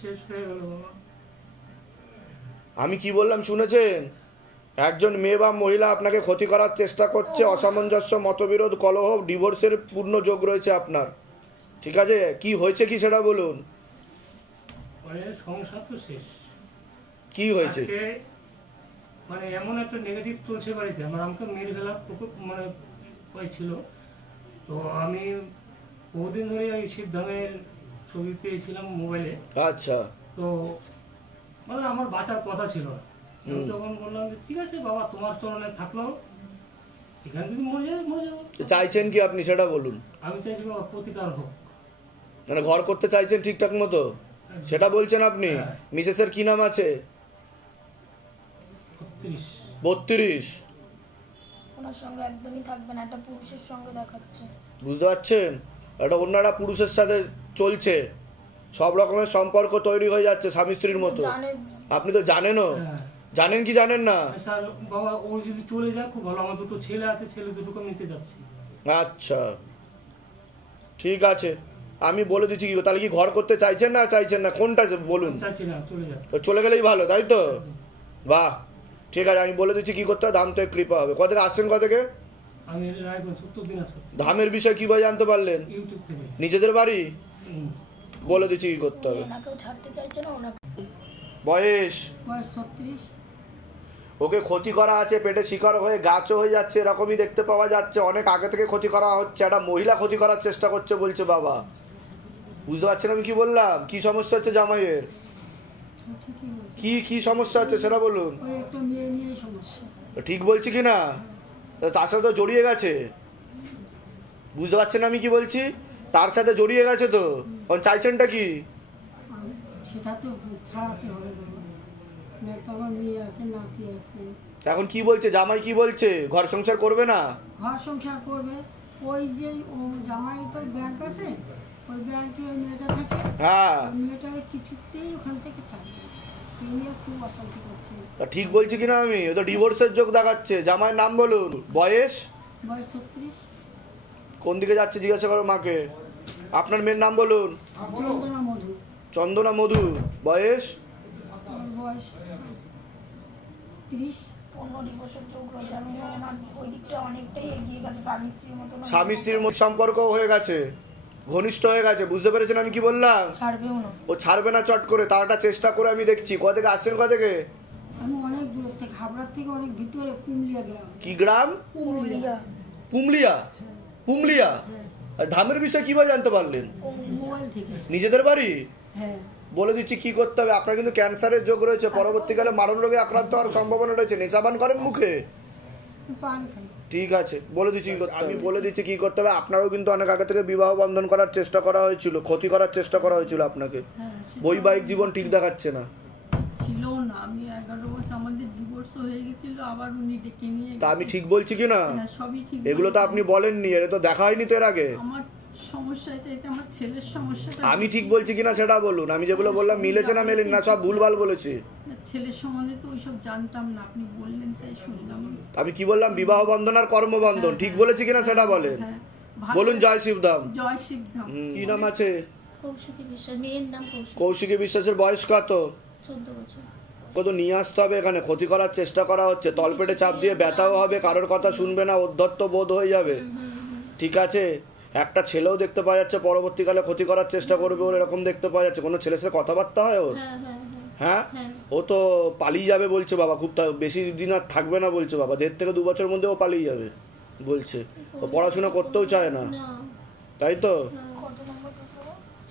শেষ হয়ে গেল বাবা। আমি কি বললাম শুনেছেন? একজন মেয়ে বা মহিলা আপনাকে ক্ষতি করার চেষ্টা করছে, অসামঞ্জস্য, মতবিরোধ, কলহ, ডিভোর্সের পূর্ণ যোগ রয়েছে আপনার। ঠিক আছে, কি হয়েছে কি সেটা বলুন। সংসার তো শেষ। কি হয়েছে? মানে এমন একটা নেগেটিভ চলছে বাড়িতে, আমার আমাকে মেরে ফেলার মানে ওই ছিল। তো আমি বহুদিন ধরে ওই শিবধামের ছবি পেয়েছিলাম মোবাইলে। আচ্ছা। তো মানে আমার বাঁচার কথা ছিল না। আমি তখন বললাম যে ঠিক আছে বাবা, তোমার চরণে থাকলো, এখানে যদি মরে যাবে মরে যাবো। চাইছেন কি আপনি সেটা বলুন। আমি চাইছি বাবা প্রতিকার হোক। মানে ঘর করতে চাইছেন ঠিকঠাক মতো, সেটা বলছেন আপনি? মিসেসের কি নাম আছে? 32। ওনার সঙ্গে একদমই থাকবেন, একটা পুরুষের সঙ্গে দেখাচ্ছে। বুঝতে পারছেন? একটা অন্য একটা পুরুষের সাথে চলছে, সব রকমের সম্পর্ক তৈরি হয়ে যাচ্ছে স্বামী স্ত্রীর মতো। আপনি তো জানেনও, জানেন কি জানেন না? স্যার বাবা ও যদি চলে যায় খুব ভালো, আমার দুটো ছেলে আছে, ছেলে দুটোকে নিতে যাচ্ছি। আচ্ছা ঠিক আছে, আমি বলে দিচ্ছি কি, তাহলে কি ঘর করতে চাইছেন না চাইছেন না, কোনটা বলুন? চাইছি না, চলে যাক। চলে গেলেই ভালো, তাই তো? বাহ, ঠিক আছে, আমি বলে দিচ্ছি কি করতে হবে। ধাম থেকে কৃপা হবে। কোথা থেকে আসছেন? কোথা থেকে? আমি রায়গঞ্জ, উত্তর দিনাজপুর। ধামের বিষয় কিভাবে জানতে পারলেন? ইউটিউব থেকে। নিজেদের বাড়ি? বলে দিচ্ছি কি করতে হবে। ওনাকেও ছাড়তে চাইছে না। ওনাকে বয়স? 36। ওকে ক্ষতি করা আছে, পেটে শিকার হয়ে গাছও হয়ে যাচ্ছে, এরকমই দেখতে পাওয়া যাচ্ছে। অনেক আগে থেকে ক্ষতি করা হচ্ছে, একটা মহিলা ক্ষতি করার চেষ্টা করছে বলছে বাবা। বুঝতে পারছেন আমি কি বললাম? কি সমস্যা হচ্ছে জামাইয়ের? কি কি সমস্যা হচ্ছে সেটা বলুন। একটা মেয়ে নিয়ে সমস্যা। ঠিক বলছি কি না? তার সাথে তো জড়িয়ে গেছে। বুঝতে পারছেন আমি কি বলছি? তার সাথে জড়িয়ে গেছে তো। চাইছেনটা কি? সেটা তো ছাড়াতে হবে। আমার মেয়ে আছে, নাতি আছে। এখন কি বলছে জামাই? কি বলছে? ঘর সংসার করবে না? ঘর সংসার করবে। ওই যে জামাই তো ব্যাংক আছে, ওই ব্যাংকে ওই মেয়েটা থাকে। হ্যাঁ, মেয়েটাকে কিছুতেই ওখান থেকে ছাড়বে, নিয়ে খুব অশান্তি করছে। ঠিক বলছি কিনা আমি? ও তো ডিভোর্সের যোগ দেখাচ্ছে। জামাইয়ের নাম বলুন। বয়স? 36। কোন দিকে যাচ্ছে জিজ্ঞাসা করো মাকে। আপনার মেয়ের নাম বলুন। চন্দনা মধু। চন্দনা মধু। বয়স? বয়স 30। 15 বছর যোগ রয়েছে। আমি ওনার ওই দিকটা অনেকটাই এগিয়ে গেছে, স্বামী স্ত্রীর মতো। স্বামী স্ত্রীর মতো সম্পর্ক হয়ে গেছে, ঘনিষ্ঠ হয়ে গেছে। বুঝতে পেরেছেন আমি কি বললাম? ছাড়বেও না। ও ছাড়বে না চট করে, তার একটা চেষ্টা করে আমি দেখছি। কোথা থেকে আসছেন? কোথা থেকে? আমি অনেক দূর থেকে, হাবড়ার থেকে অনেক ভিতরে, পুমলিয়া গ্রাম। কি গ্রাম? পুরুলিয়া। পুমলিয়া? পুমলিয়া? আর ধামের বিষয় কিভাবে জানতে পারলেন? মোবাইল থেকে। নিজেদের বাড়ি? হ্যাঁ। বলে দিচ্ছি কি করতে হবে। আপনার কিন্তু ক্যান্সারের যোগ রয়েছে, পরবর্তীকালে মারণ রোগে আক্রান্ত হওয়ার সম্ভাবনা রয়েছে। নেশাবান করেন মুখে? পান খাই। ঠিক আছে, বলে দিচ্ছি কি করতে হবে। আমি বলে দিচ্ছি কি করতে হবে। আপনারও কিন্তু অনেক আগে থেকে বিবাহ বন্ধন করার চেষ্টা করা হয়েছিল, ক্ষতি করার চেষ্টা করা হয়েছিল আপনাকে। বৈবাহিক জীবন ঠিক দেখাচ্ছে না। ছিল না, আমি 11 বছর আমাদের ডিভোর্স হয়ে গেছিল, আবার উনি ডেকে নিয়ে তা আমি ঠিক বলছি কি না? সবই ঠিক। এগুলো তো আপনি বলেননি, এটা তো দেখা হয়নি তো এর আগে। আমার সমস্যা চাইতে আমার ছেলের সমস্যাটা। আমি ঠিক বলছি কিনা সেটা বলুন। আমি যেগুলো বললাম মিলেছে না মেলেনি না, সব ভুলভাল বলেছি। ছেলের সম্বন্ধে তো ওইসব জানতাম না, আপনি বললেন তাই শুনলাম। আমি কি বললাম? বিবাহ বন্ধন আর কর্মবন্ধন। ঠিক বলেছি কিনা সেটা বলেন। বলুন। জয় শিবধাম। জয় শিবধাম। কি নাম আছে? কৌশিকী বিশ্বাস। মেয়ের নাম কৌশিকী বিশ্বাসের বয়স কত? 14 বছর। কত নিয়ে আসতে হবে এখানে, ক্ষতি করার চেষ্টা করা হচ্ছে। তলপেটে চাপ দিয়ে ব্যথাও হবে, কারোর কথা শুনবে না, অধ্যত্ত বোধ হয়ে যাবে। ঠিক আছে, একটা ছেলেও দেখতে পাওয়া যাচ্ছে পরবর্তীকালে ক্ষতি করার চেষ্টা করবে ওর, এরকম দেখতে পাওয়া যাচ্ছে। কোনো ছেলের সাথে কথাবার্তা হয় ওর? হ্যাঁ, ও তো পালিয়ে যাবে বলছে বাবা, খুব বেশি দিন আর থাকবে না বলছে বাবা। 1.5 থেকে 2 বছরের মধ্যে ও পালিয়ে যাবে বলছে। ও পড়াশোনা করতেও চায় না, তাই তো?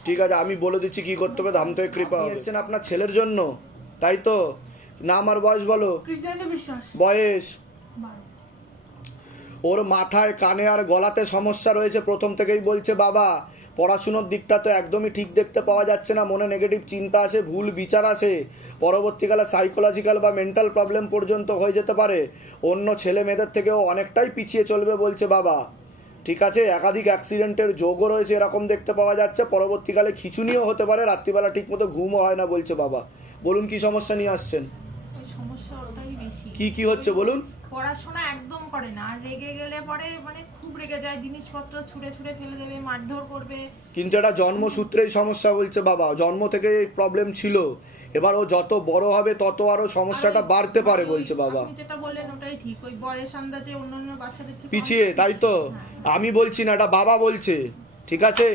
ঠিক আছে, আমি বলে দিচ্ছি কি করতে হবে। ধাম থেকে কৃপা এসছেন আপনার ছেলের জন্য, তাই তো? নাম আর বয়স বলো। বয়স? ওর মাথায়, কানে আর গলাতে সমস্যা রয়েছে প্রথম থেকেই বলছে বাবা। পড়াশুনোর দিকটা তো একদমই ঠিক দেখতে পাওয়া যাচ্ছে না, মনে নেগেটিভ চিন্তা আসে, ভুল বিচার আসে, পরবর্তীকালে সাইকোলজিক্যাল বা মেন্টাল প্রবলেম পর্যন্ত হয়ে যেতে পারে। অন্য ছেলে মেয়েদের থেকেও অনেকটাই পিছিয়ে চলবে বলছে বাবা। ঠিক আছে, একাধিক অ্যাক্সিডেন্টের যোগও রয়েছে এরকম দেখতে পাওয়া যাচ্ছে। পরবর্তীকালে খিচুনিও হতে পারে, রাত্রিবেলা ঠিক মতো ঘুমও হয় না বলছে বাবা। বলুন কি সমস্যা নিয়ে আসছেন? সমস্যা ওটাই বেশি। কি হচ্ছে বলুন? পড়াশোনা একদম করে না, আর রেগে গেলে পরে মানে খুব রেগে যায়, জিনিসপত্র ছুঁড়ে ছুঁড়ে ফেলে দেবে, মারধর করবে। কিন্তু এটা জন্মসূত্রেই সমস্যা বলছে বাবা, জন্ম থেকে এই প্রবলেম ছিল। এবার ও যত বড় হবে তত আরো সমস্যাটা বাড়তে পারে বলছে বাবা। আপনি যেটা বললেন ওটাই ঠিক, ওই বয়স আন্দাজে অন্যান্য বাচ্চাদের থেকে পিছিয়ে, তাই তো? আমি বলছি না, এটা বাবা বলছে। ঠিক আছে,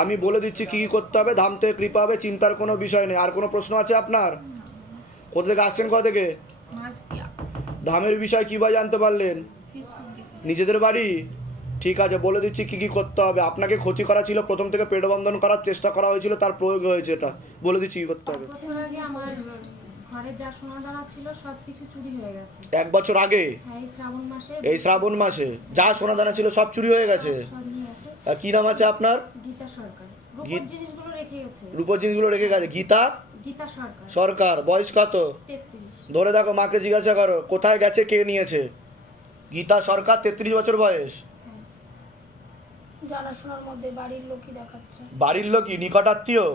আমি বলে দিচ্ছি কি করতে হবে। ধাম থেকে কৃপা হবে, চিন্তার কোনো বিষয় নেই। আর কোনো প্রশ্ন আছে আপনার? কোথা থেকে আসছেন? কোথা থেকে? ধামের বিষয় কিভাবে জানতে পারলেন? নিজেদের বাড়ি? ঠিক আছে, বলে দিচ্ছি কি কি করতে হবে। আপনাকে ক্ষতি করা ছিল, প্রথম থেকে পেট বন্ধন করার চেষ্টা করা হয়েছিল, তার প্রয়োগ হয়েছে, এটা বলে দিচ্ছি কি করতে হবে। বছর আগে আমার ঘরে যা সোনা দানা ছিল সবকিছু চুরি হয়ে গেছে। 1 বছর আগে? হ্যাঁ, এই শ্রাবণ মাসে যা সোনা দানা ছিল সব চুরি হয়ে গেছে। কি নাম আছে আপনার? গীতা সরকার। রূপোর জিনিসগুলো রেখে গেছে। রূপোর জিনিসগুলো রেখে গেছে। গীতা সরকার। সরকার। বয়স কত? 33। ধরে দেখো, মাকে জিজ্ঞাসা করো কোথায় গেছে, কে নিয়েছে। গীতা সরকার, 33 বছর বয়স। জানাশোনার মধ্যে বাড়ির লোকই দেখাচ্ছে। বাড়ির লোকই? নিকটাত্মীয়?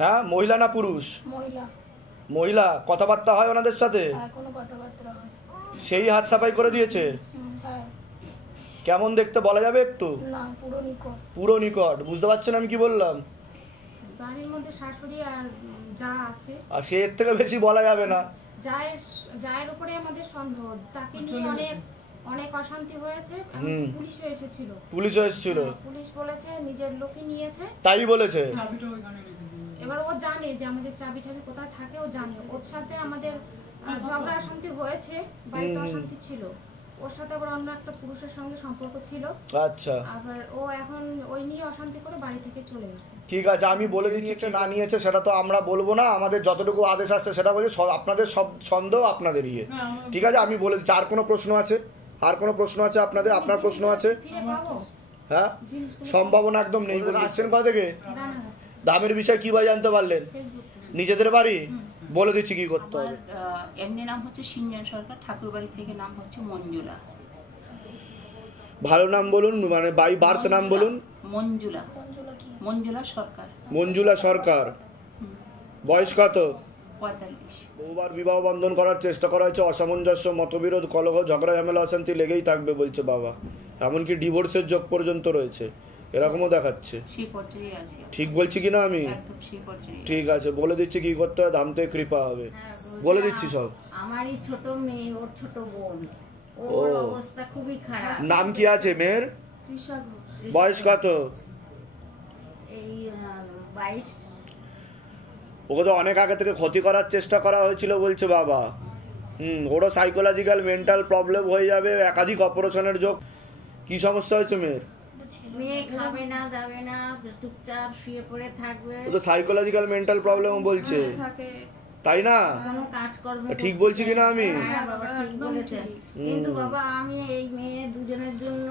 হ্যাঁ। মহিলা না পুরুষ? মহিলা। মহিলা। কথাবার্তা হয় ওনাদের সাথে? কোনো কথাবার্তা হয়। সেই হাত সাফাই করে দিয়েছে? হ্যাঁ। কেমন দেখতে বলা যাবে একটু? না, পুরো নিকট। পুরো নিকট। বুঝতে পারছেন আমি কি বললাম? বাড়ির মধ্যে শাশুড়ি আর যা আছে, আর সে এর থেকে বেশি বলা যাবে না। জায়ের উপরে আমাদের সন্দেহ, তাকে নিয়ে অনেক অশান্তি হয়েছে। পুলিশও এসেছিল। পুলিশও এসেছিল? পুলিশ বলেছে নিজের লোকই নিয়েছে। তাই বলেছে? এবার ও জানে যে আমাদের চাবি টাবি কোথায় থাকে, ও জানে। ওর সাথে আমাদের ঝগড়া অশান্তি হয়েছে, বাড়িতে অশান্তি ছিল। ওর সাথে আবার অন্য একটা পুরুষের সঙ্গে সম্পর্ক ছিল। আচ্ছা। আবার ও এখন ওই নিয়ে অশান্তি করে বাড়ি থেকে চলে গেছে। ঠিক আছে, আমি বলে দিচ্ছি না নিয়েছে সেটা তো আমরা বলবো না, আমাদের যতটুকু আদেশ আসছে সেটা বলছি। আপনাদের সব সন্দেহ আপনাদের ইয়ে। ঠিক আছে, আমি বলে দিচ্ছি। আর কোনো প্রশ্ন আছে? আর কোনো প্রশ্ন আছে আপনাদের? আপনার প্রশ্ন আছে? হ্যাঁ, সম্ভাবনা একদম নেই। আসছেন কোথা থেকে? দামের বিষয় কিভাবে জানতে পারলেন? নিজেদের বাড়ি? বলে দিচ্ছি কি করতে হবে। এমনি নাম হচ্ছে সিঞ্জন সরকার, ঠাকুর বাড়ি থেকে নাম হচ্ছে মঞ্জুলা। ভালো নাম বলুন, মানে বাই বার্থ নাম বলুন। মঞ্জুলা। মঞ্জুলা সরকার। মঞ্জুলা সরকার। বয়স কত? 45। বহুবার বিবাহ বন্ধন করার চেষ্টা করা হয়েছে, অসামঞ্জস্য, মতবিরোধ, কলহ, ঝগড়া, ঝামেলা, অশান্তি লেগেই থাকবে বলছে বাবা। এমনকি ডিভোর্সের যোগ পর্যন্ত রয়েছে, এরকমও দেখাচ্ছে। ঠিক বলছি কিনা আমি? ঠিক আছে, বলে দিচ্ছি কি করতে হবে। ধাম থেকে কৃপা হবে, বলে দিচ্ছি সব। আমারই ছোট মেয়ে, ওর ছোট বোন, ওর অবস্থা খুবই খারাপ। নাম কি আছে মেয়ের? বয়স কত? এই 22। ওকে তো অনেক আগে থেকে ক্ষতি করার চেষ্টা করা হয়েছিল বলছে বাবা। ওরও সাইকোলজিক্যাল মেন্টাল প্রবলেম হয়ে যাবে, একাধিক অপারেশনের যোগ। কি সমস্যা হয়েছে মেয়ের? মেয়ে খাবে না, দাবে না, চুপচাপ শুয়ে পড়ে থাকবে। ও তো সাইকোলজিক্যাল মেন্টাল প্রবলেম বলছে, তাই না? কোনো কাজ করবে। ঠিক বলছি কিনা আমি? হ্যাঁ বাবা, ঠিক বলেছেন। কিন্তু বাবা আমি এই মেয়ে দুজনের জন্য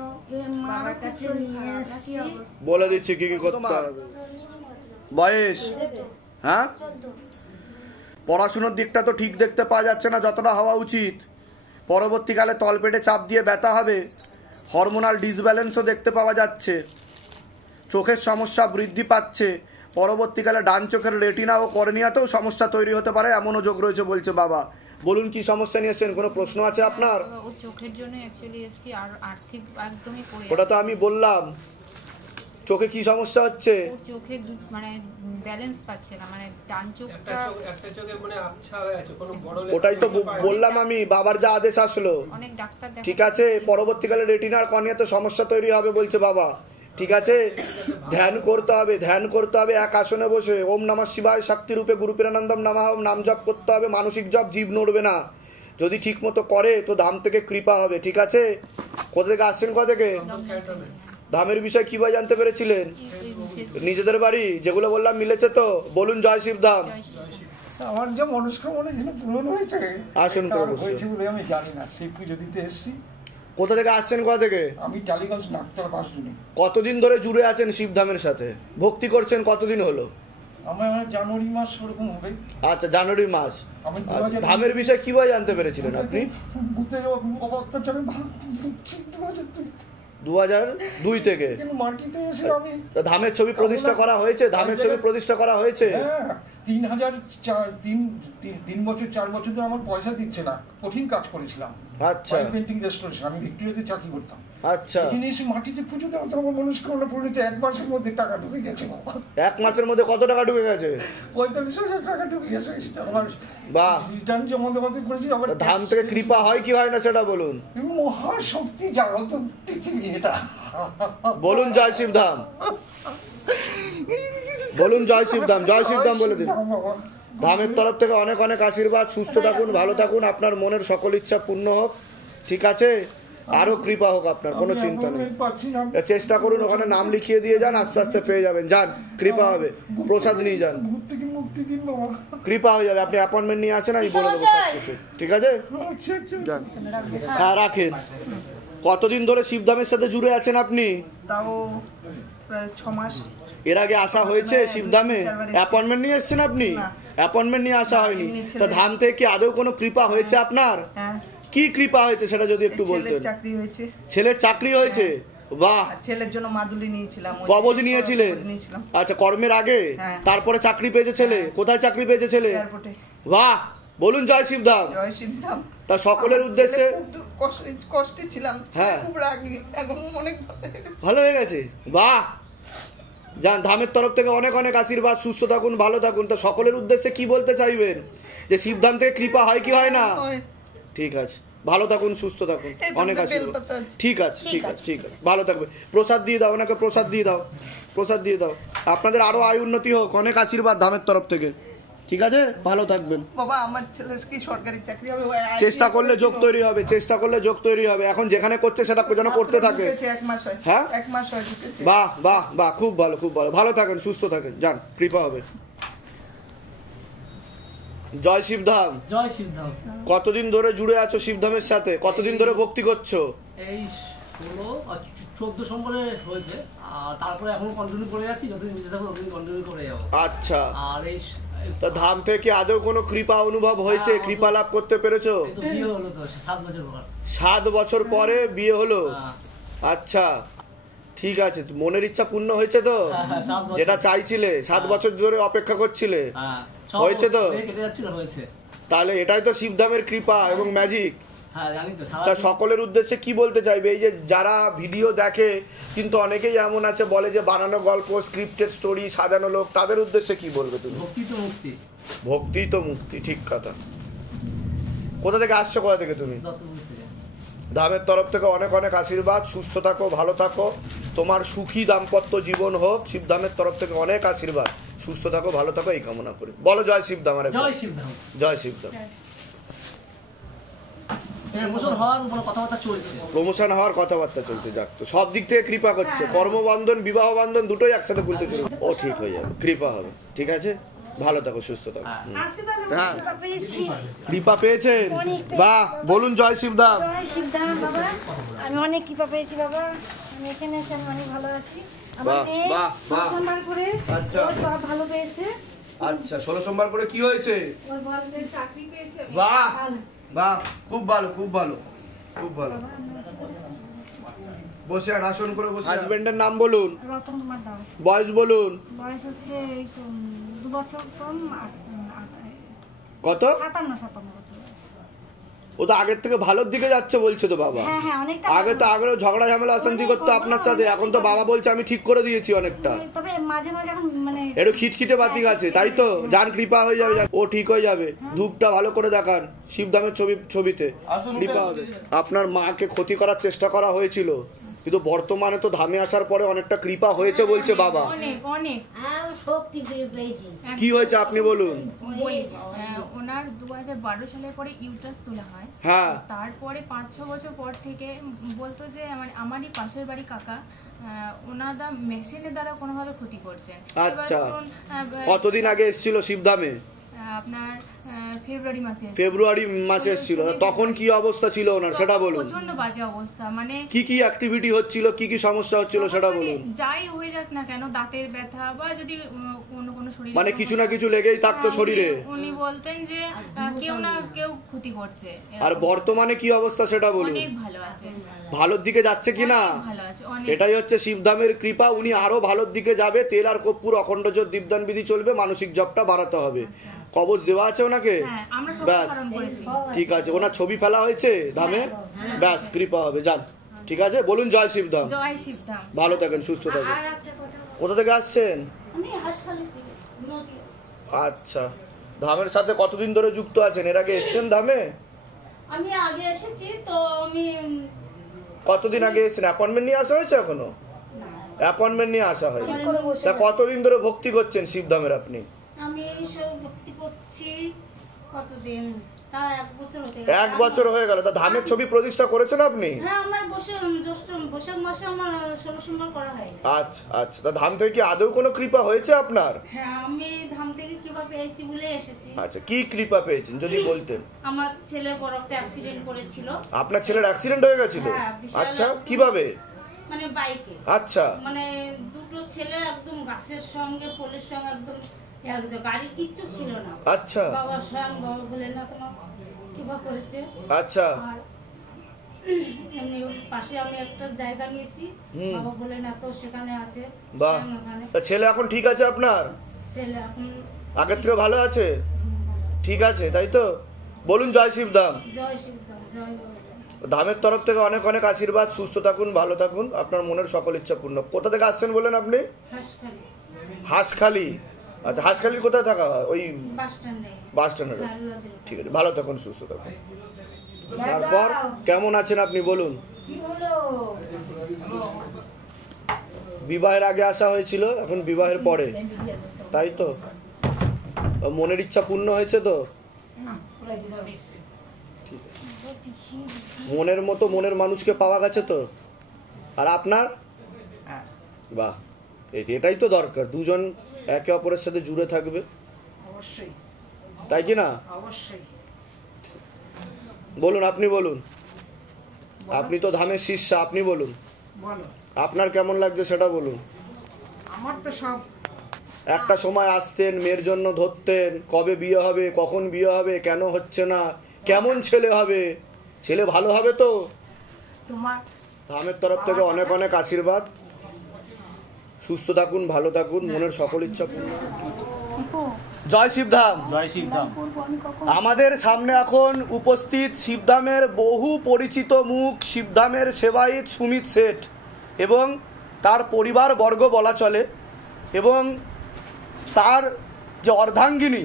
বাবার কাছে নিয়ে এসেছি। বলে দিচ্ছি কি কি করতে হবে। বয়স? হ্যাঁ, পড়াশোনার দিকটা তো ঠিক দেখতে পাওয়া যাচ্ছে না যতটা হওয়া উচিত। পরবর্তীকালে তলপেটে চাপ দিয়ে ব্যথা হবে, হরমোনাল ডিসব্যালেন্সও দেখতে পাওয়া যাচ্ছে, চোখের সমস্যা বৃদ্ধি পাচ্ছে, পরবর্তীকালে ডান চোখের রেটিনা ও কর্নিয়াতেও সমস্যা তৈরি হতে পারে, এমনও যোগ রয়েছে বলছে বাবা। বলুন কি সমস্যা নিয়ে এসেছেন, কোনো প্রশ্ন আছে আপনার? ওর চোখের জন্য অ্যাকচুয়ালি এসেছি, আর আর্থিক একদমই পড়ে। ওটা তো আমি বললাম। চোখে কি সমস্যা হচ্ছে? চোখে মানে ব্যালেন্স পাচ্ছে না, মানে ডান চোখটা একটা চোখে মানে আবছা হয়ে আছে, কোনো বড়। ওটাই তো বললাম আমি, বাবার যা আদেশ আসলো। অনেক ডাক্তার ঠিক আছে, পরবর্তীকালে রেটিনার কর্নিয়াতে সমস্যা তৈরি হবে বলছে বাবা। ঠিক আছে, ধ্যান করতে হবে, ধ্যান করতে হবে এক আসনে বসে। ওম নমঃ শিবায় শক্তি রূপে গুরুপিরানন্দম নমঃ নাম জপ করতে হবে, মানসিক জপ, জীব নড়বে না। যদি ঠিক মতো করে তো ধাম থেকে কৃপা হবে। ঠিক আছে, কোথা থেকে আসছেন? কোথা থেকে? ধামের বিষয় কিভাবে জানতে পেরেছিলেন? নিজেদের বাড়ি? যেগুলো বললাম মিলেছে তো? বলুন জয় শিব ধাম। আমার যে মনস্কামনা পূরণ হয়েছে। আসুন হয়েছে বলে আমি জানি না, সেই পুজো দিতে এসেছি। কোথা থেকে আসছেন? কোথা থেকে? আমি টালিগঞ্জ নাকতলা বাসুনি। কতদিন ধরে জুড়ে আছেন শিবধামের সাথে? ভক্তি করছেন কতদিন হলো? আমার জানুয়ারি মাস ওরকম হবে। আচ্ছা, জানুয়ারি মাস। ধামের বিষয় কিভাবে জানতে পেরেছিলেন আপনি? 2002 থেকে ধামের ছবি প্রতিষ্ঠা করা হয়েছে? ধামের ছবি প্রতিষ্ঠা করা হয়েছে? 3 বছর 4 বছর ধরে আমার পয়সা দিচ্ছে না, কঠিন কাজ করেছিলাম। আচ্ছা, পেন্টিং রেস্টোরেশন, আমি ভিক্টোরিয়াতে চাকরি করতাম। আচ্ছা, এখানে এসে মাটিতে পুজো দেওয়া তো আমার মনস্কামনা পূরণ হয়েছে। 1 মাসের মধ্যে টাকা ঢুকে গেছে বাবা। 1 মাসের মধ্যে কত টাকা ঢুকে গেছে? 45,000 টাকা ঢুকে গেছে। আমার বাহ, রিটার্ন জমা দেওয়াতে করেছি। আবার ধাম থেকে কৃপা হয় কি হয় না সেটা বলুন। মহাশক্তি জাগ্রত পৃথিবী এটা। বলুন জয় শিব ধাম, বলুন জয় শিব ধাম, জয় শিব ধাম বলে দিন। ধামের তরফ থেকে অনেক অনেক আশীর্বাদ, সুস্থ থাকুন, ভালো থাকুন, আপনার মনের সকল ইচ্ছা পূর্ণ হোক, ঠিক আছে? আরো কৃপা হোক আপনার, কোনো চিন্তা নেই। চেষ্টা করুন, ওখানে নাম লিখিয়ে দিয়ে যান, আস্তে আস্তে পেয়ে যাবেন। যান, কৃপা হবে, প্রসাদ নিয়ে যান, কৃপা হয়ে যাবে। আপনি অ্যাপয়েন্টমেন্ট নিয়ে আসেন, আমি বলে দেবো সবকিছু, ঠিক আছে? যান, হ্যাঁ রাখেন। কতদিন ধরে শিবধামের সাথে জুড়ে আছেন আপনি? তাও প্রায় 6 মাস। এর আগে আসা হয়েছে শিবধামে? অ্যাপয়েন্টমেন্ট নিয়ে এসেছেন আপনি? অ্যাপয়েন্টমেন্ট নিয়ে আসা হয়নি। তো ধাম থেকে কি আদৌ কোনো কৃপা হয়েছে আপনার? কি কৃপা হয়েছে সেটা যদি একটু বলতেন। চাকরি হয়েছে। ছেলের চাকরি হয়েছে? বাহ। ছেলের জন্য মাদুলি নিয়েছিলাম। কবজ নিয়েছিলেন? আচ্ছা, কর্মের আগে? তারপরে চাকরি পেয়েছে ছেলে? কোথায় চাকরি পেয়েছে ছেলে? এয়ারপোর্টে। বাহ, বলুন জয় শিবধাম। জয় শিবধাম। তা সকলের উদ্দেশ্যে কষ্টে ছিলাম, খুব রাগী, এখন অনেক ভালো হয়ে গেছে। বাহ, যান, ধামের তরফ থেকে অনেক অনেক আশীর্বাদ, সুস্থ থাকুন, ভালো থাকুন। তো সকলের উদ্দেশ্যে কি বলতে চাইবেন? যে শিবধাম থেকে কৃপা হয় কি হয় না? ঠিক আছে, ভালো থাকুন, সুস্থ থাকুন, অনেক আশীর্বাদ। ঠিক আছে, ঠিক আছে, ঠিক আছে, ভালো থাকবে। প্রসাদ দিয়ে দাও ওনাকে, প্রসাদ দিয়ে দাও, প্রসাদ দিয়ে দাও। আপনাদের আরো আয় উন্নতি হোক, অনেক আশীর্বাদ ধামের তরফ থেকে, ঠিক আছে? ভালো থাকবেন। বাবা, আমার ছেলের কি সরকারি চাকরি হবে? চেষ্টা করলে যোগ তৈরি হবে, চেষ্টা করলে যোগ তৈরি হবে। এখন যেখানে করছে সেটা যেন করতে থাকে। 1 মাস হয়। হ্যাঁ, 1 মাস হয়। বাহ বাহ বাহ, খুব ভালো, খুব ভালো। ভালো থাকেন, সুস্থ থাকেন, যান, কৃপা হবে। জয় শিবধাম। জয় শিবধাম। কতদিন ধরে জুড়ে আছো শিবধামের সাথে? কতদিন ধরে ভক্তি করছো? এই 14 সম্বরে হয়েছে, আর তারপরে এখনো কন্টিনিউ করে যাচ্ছি, যতদিন বেঁচে থাকবো ততদিন কন্টিনিউ করে যাবো। আচ্ছা, আর এই তো ধাম থেকে আদৌ কোনো কৃপা অনুভব হয়েছে? কৃপা লাভ করতে পেরেছো? বিয়ে হলো তো 7 বছর পর। 7 বছর পরে বিয়ে হলো? আচ্ছা, ঠিক আছে। মনের ইচ্ছা পূর্ণ হয়েছে তো? যেটা চাইছিলে, 7 বছর ধরে অপেক্ষা করছিলে, হয়েছে তো? তাহলে এটাই তো শিবধামের কৃপা এবং ম্যাজিক। সকলের উদ্দেশ্যে কি বলতে চাইবে? এই যে যারা ভিডিও দেখে, কিন্তু অনেকেই এমন আছে বলে যে বানানো গল্প, স্ক্রিপ্টেড স্টোরি, সাজানো লোক, তাদের উদ্দেশ্যে কি বলবে তুমি? ভক্তি তো মুক্তি। ভক্তি তো মুক্তি, ঠিক কথা। কোথা থেকে আসছো, কোথা থেকে তুমি? ধামের তরফ থেকে অনেক অনেক আশীর্বাদ, সুস্থ থাকো, ভালো থাকো, তোমার সুখী দাম্পত্য জীবন হোক। শিবধামের তরফ থেকে অনেক আশীর্বাদ, সুস্থ থাকো, ভালো থাকো, এই কামনা করি। বলো জয় শিবধাম। জয় শিবধাম। জয় শিবধাম। প্রমোশন হওয়ার কথাবার্তা চলছে, যাক, তো সব দিক থেকে কৃপা করছে। কর্মবন্ধন, বিবাহ বন্ধন দুটোই একসাথে খুলতে চলবে। ও ঠিক হয়ে যাবে, কৃপা হবে, ঠিক আছে? ভালো থাকো, সুস্থ থাকো। হ্যাঁ, কৃপা পেয়েছেন? বাহ, বলুন জয় শিবধাম। জয় শিবধাম বাবা, আমি অনেক কৃপা পেয়েছি বাবা, আমি এখানে এসে আমি অনেক ভালো আছি। আমার মেয়ে 16 সোমবার করে ভালো পেয়েছে। আচ্ছা, 16 সোমবার করে কি হয়েছে? ওর বড়দের চাকরি পেয়েছে। বাহ বাহ, খুব ভালো, খুব ভালো, খুব ভালো। বসে আর আসন করে বসে। হাজবেন্ডের নাম বলুন। রতন কুমার দাস। বয়স বলুন। বয়স হচ্ছে 2 বছর কম। কত? 57 বছর। ও তো আগের থেকে ভালোর দিকে যাচ্ছে বলছে তো বাবা। হ্যাঁ হ্যাঁ, অনেকটা। আগে তো আগেও ঝগড়া ঝামেলা অশান্তি করতো আপনার সাথে, এখন তো বাবা বলছে আমি ঠিক করে দিয়েছি অনেকটা। তবে মাঝে মাঝে এখন মানে একটু খিটখিটে বাতি আছে, তাই তো? যান, কৃপা হয়ে যাবে, ও ঠিক হয়ে যাবে। ধূপটা ভালো করে দেখান শিবধামের ছবিতে, কৃপা হবে। আপনার মাকে ক্ষতি করার চেষ্টা করা হয়েছিল, কিন্তু বর্তমানে তো ধামে আসার পরে অনেকটা কৃপা হয়েছে বলছে বাবা। অনেক অনেক শক্তি পেয়েছি। কি হয়েছে আপনি বলুন। ওনার 2012 সালের পরে ইউটারাস তোলা হয়। হ্যাঁ, তারপরে 5-6 বছর পর থেকে বলতো যে আমারই পাশের বাড়ি কাকা ওনারা মেশিনের দ্বারা কোনোভাবে ক্ষতি করছেন। আচ্ছা, কতদিন আগে এসেছিল শিবধামে? আপনার ফেব্রুয়ারি মাসে এসেছিল। তখন কি অবস্থা ছিল ওনার সেটা বলুন। প্রচন্ড বাজে অবস্থা, মানে কি কি অ্যাক্টিভিটি হচ্ছিল, কি কি সমস্যা হচ্ছিল সেটা বলুন। যাই হয়ে যাক না কেন, দাঁতের ব্যথা বা যদি কোনো শরীরে মানে কিছু না কিছু লেগেই থাকতো শরীরে। উনি বলতেন যে কেউ না কেউ ক্ষতি করছে। আর বর্তমানে কি অবস্থা সেটা বলুন। অনেক ভালো আছে, ভালোর দিকে যাচ্ছে কিনা? ভালো আছে, এটাই হচ্ছে শিবধামের কৃপা। উনি আরো ভালোর দিকে যাবে। তেল আর কর্পূর অখণ্ড জোত দীপদান বিধি চলবে, মানসিক জপটা বাড়াতে হবে। কবজ দেওয়া আছে ওনাকে, ব্যাস ঠিক আছে। ওনার ছবি ফেলা হয়েছে ধামে, ব্যাস কৃপা হবে। যান, ঠিক আছে, বলুন জয় শিবধাম। জয় শিবধাম। ভালো থাকেন, সুস্থ থাকেন। কোথা থেকে আসছেন? আচ্ছা, ধামের সাথে কতদিন ধরে যুক্ত আছেন? এর আগে এসেছেন ধামে? আমি আগে এসেছি তো। আমি কতদিন আগে এসেছেন? অ্যাপয়েন্টমেন্ট নিয়ে আসা হয়েছে? এখনো অ্যাপয়েন্টমেন্ট নিয়ে আসা হয়নি। তা কতদিন ধরে ভক্তি করছেন শিবধামের আপনি? আমি এই সব ভক্তি করছি কতদিন, তা 1 বছর হতে গেল। 1 বছর হয়ে গেল। তা ধামের ছবি প্রতিষ্ঠা করেছেন আপনি? হ্যাঁ, আমার বৈশাখ মাসে আমার 16 সোমবার করা হয়। আচ্ছা আচ্ছা। তা ধাম থেকে কি আদৌ কোনো কৃপা হয়েছে আপনার? হ্যাঁ, আমি ধাম থেকে কৃপা পেয়েছি বলে এসেছি। আচ্ছা, কি কৃপা পেয়েছেন যদি বলতেন? আমার ছেলে বড় একটা অ্যাক্সিডেন্ট করেছিল। আপনার ছেলের অ্যাক্সিডেন্ট হয়ে গেছিল? আচ্ছা, কিভাবে? মানে বাইকে। আচ্ছা। মানে দুটো ছেলে একদম গাছের সঙ্গে পোলের সঙ্গে একদম গাড়ি কিচ্ছু ছিল না। আচ্ছা। বাবা স্বয়ং বাবা বলেন না তোমার কৃপা করেছে। আচ্ছা। আর এমনি পাশে আমি একটা জায়গা নিয়েছি, বাবা বলেন না তো সেখানে আছে। বাহ। তা ছেলে এখন ঠিক আছে আপনার? ছেলে এখন আগের থেকে ভালো আছে? ঠিক আছে, তাই তো? বলুন জয় শিবধাম। জয় শিবধাম, জয় বাবা। ধামের তরফ থেকে অনেক অনেক আশীর্বাদ। সুস্থ থাকুন, ভালো থাকুন, আপনার মনের সকল ইচ্ছা পূর্ণ। কোথা থেকে আসছেন বলেন আপনি? হাঁসখালি। হাঁসখালি। আচ্ছা, হাঁসখালির কোথায় থাকা? ওই বাস স্ট্যান্ডে। বাস স্ট্যান্ডে। ঠিক আছে, ভালো থাকুন, সুস্থ থাকুন। তারপর কেমন আছেন আপনি বলুন? বিবাহের আগে আসা হয়েছিল, এখন বিবাহের পরে, তাই তো? মনের ইচ্ছা পূর্ণ হয়েছে তো? মনের মতো মনের মানুষকে পাওয়া গেছে তো? আর আপনার? বাহ, এটাই তো দরকার, দুজন একে অপরের সাথে জুড়ে থাকবে, অবশ্যই, তাই কি না? অবশ্যই। বলুন, আপনি বলুন, আপনি তো ধামের শিষ্য, আপনি বলুন বলো আপনার কেমন লাগছে সেটা বলুন। আমার তো সব একটা সময় আসতেন, মেয়ের জন্য ধরতেন, কবে বিয়ে হবে, কখন বিয়ে হবে, কেন হচ্ছে না, কেমন ছেলে হবে, ছেলে ভালো হবে তো? তোমার ধামের তরফ থেকে অনেক অনেক আশীর্বাদ। সুস্থ থাকুন, ভালো থাকুন, মনের সকল ইচ্ছা পূর্ণ। জয় শিবধাম। জয় শিবধাম। আমাদের সামনে এখন উপস্থিত শিবধামের বহু পরিচিত মুখ, শিবধামের সেবায়িত সুমিত শেঠ এবং তার পরিবার বর্গ বলা চলে, এবং তার যে অর্ধাঙ্গিনী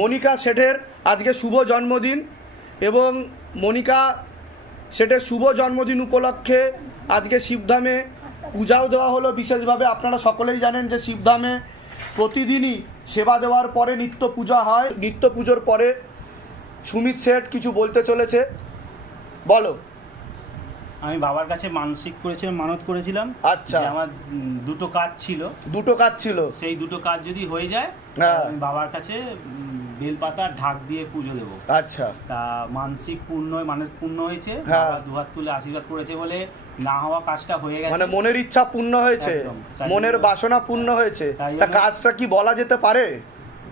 মনিকা শেঠের আজকে শুভ জন্মদিন, এবং মনিকা শেঠের শুভ জন্মদিন উপলক্ষে আজকে শিবধামে পূজাও দেওয়া হলো বিশেষভাবে। আপনারা সকলেই জানেন যে শিবধামে প্রতিদিনই সেবা দেওয়ার পরে নিত্য পূজা হয়। নিত্য পুজোর পরে সুমিত শেঠ কিছু বলতে চলেছে, বলো। আমি বাবার কাছে মানসিক করেছিলাম, মানত করেছিলাম। আচ্ছা। আমার দুটো কাজ ছিল। সেই দুটো কাজ যদি হয়ে যায় আমি বাবার কাছে বেলপাতা ঢাক দিয়ে পুজো দেবো। আচ্ছা। তা মানসিক পূর্ণ হয়েছে, দুহাত তুলে আশীর্বাদ করেছে বলে না হওয়া কাজটা হয়ে গেছে। মানে মনের ইচ্ছা পূর্ণ হয়েছে, মনের বাসনা পূর্ণ হয়েছে। তা কাজটা কি বলা যেতে পারে,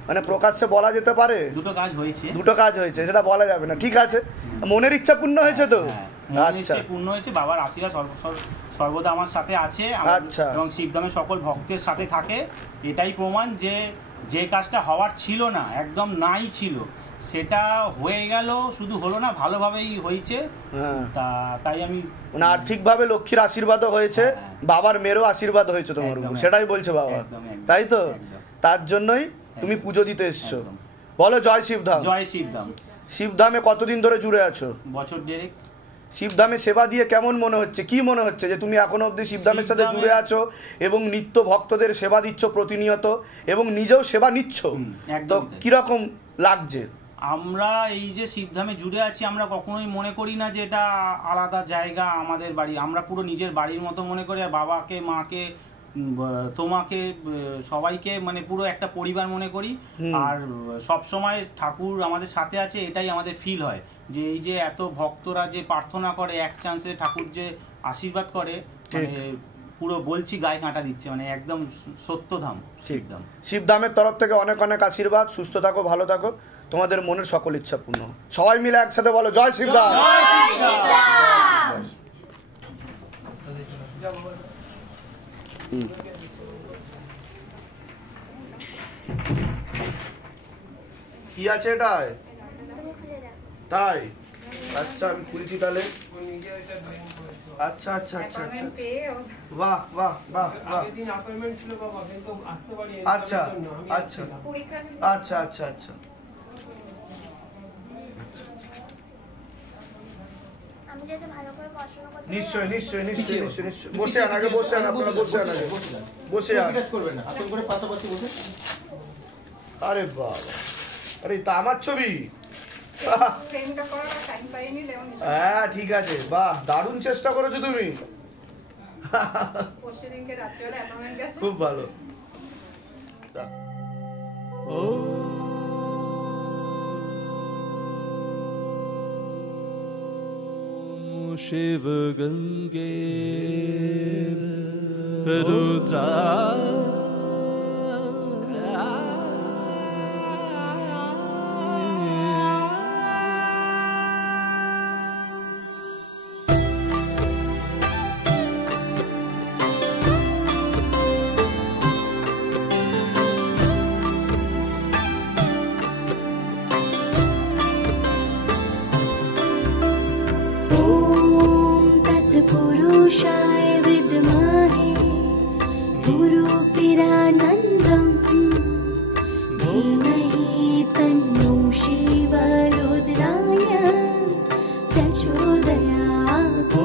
মানে প্রকাশ্যে বলা যেতে পারে? দুটো কাজ হয়েছে, সেটা বলা যাবে না, ঠিক আছে। মনের ইচ্ছা পূর্ণ হয়েছে তো? আচ্ছা, পূর্ণ হয়েছে। বাবার আশীর্বাদ সর্বদা আমার সাথে আছে। আচ্ছা। এবং শিবধামের সকল ভক্তের সাথে থাকে। এটাই প্রমাণ যে কাজটা হওয়ার ছিল না, একদম নাই ছিল, সেটা হয়ে গেল। শুধু হলো না, ভালোভাবেই হয়েছে। তাই আমি মানে আর্থিকভাবে লক্ষ্মীর আশীর্বাদও হয়েছে, বাবার মেয়েরও আশীর্বাদ হয়েছে তোমার উপর, সেটাই বলছে বাবা, তাই তো? তার জন্যই তুমি পুজো দিতে এসছো। বলো জয় শিবধাম। জয় শিবধাম। শিবধামে কতদিন ধরে জুড়ে আছো? বছর দেড়েক। শিবধামে সেবা দিয়ে কেমন মনে হচ্ছে, কি মনে হচ্ছে যে তুমি এখনো অবধি শিবধামের সাথে জুড়ে আছো এবং নিত্য ভক্তদের সেবা দিচ্ছ প্রতিনিয়ত, এবং নিজেও সেবা নিচ্ছ, তো কিরকম লাগছে? আমরা এই যে শিবধামে জুড়ে আছি, আমরা কখনোই মনে করি না যে এটা আলাদা জায়গা, আমাদের বাড়ি। আমরা পুরো নিজের বাড়ির মতো মনে করি। আর বাবাকে, মাকে, তোমাকে, সবাইকে মানে পুরো একটা পরিবার মনে করি। আর সব সময় ঠাকুর আমাদের সাথে আছে, এটাই আমাদের ফিল হয় যে এই যে এত ভক্তরা যে প্রার্থনা করে, এক চান্সে ঠাকুর যে আশীর্বাদ করে, মানে পুরো বলছি গায়ে কাঁটা দিচ্ছে, মানে একদম সত্যধাম শিবধাম। শিবধামের তরফ থেকে অনেক অনেক আশীর্বাদ। সুস্থ থাকো, ভালো থাকো, তোমাদের মনের সকল ইচ্ছা পূর্ণ। সবাই মিলে একসাথে বলো জয় শিবধাম। কি আছে এটায়? তাই? আচ্ছা, আমি খুলছি তাহলে। আচ্ছা আচ্ছা আচ্ছা আচ্ছা, বাহ বাহ বাহ বাহ। আচ্ছা আচ্ছা আচ্ছা আচ্ছা আচ্ছা। নিশ্চয় নিশ্চয় নিশ্চয় নিশ্চয় নিশ্চয়। বসে আন আগে, বসে আন, আপনারা বসে আন আগে, বসে আন। আরে বাবা, আরে তা আমার ছবি? হ্যাঁ ঠিক আছে, বাহ দারুণ চেষ্টা করেছো তুমি, খুব ভালো। शिव गंगे रुद्रा पुरुषाय विद्महे गुरुपिरानन्दं धीमहि तन्नो शिवरुद्राय प्रचोदयात्।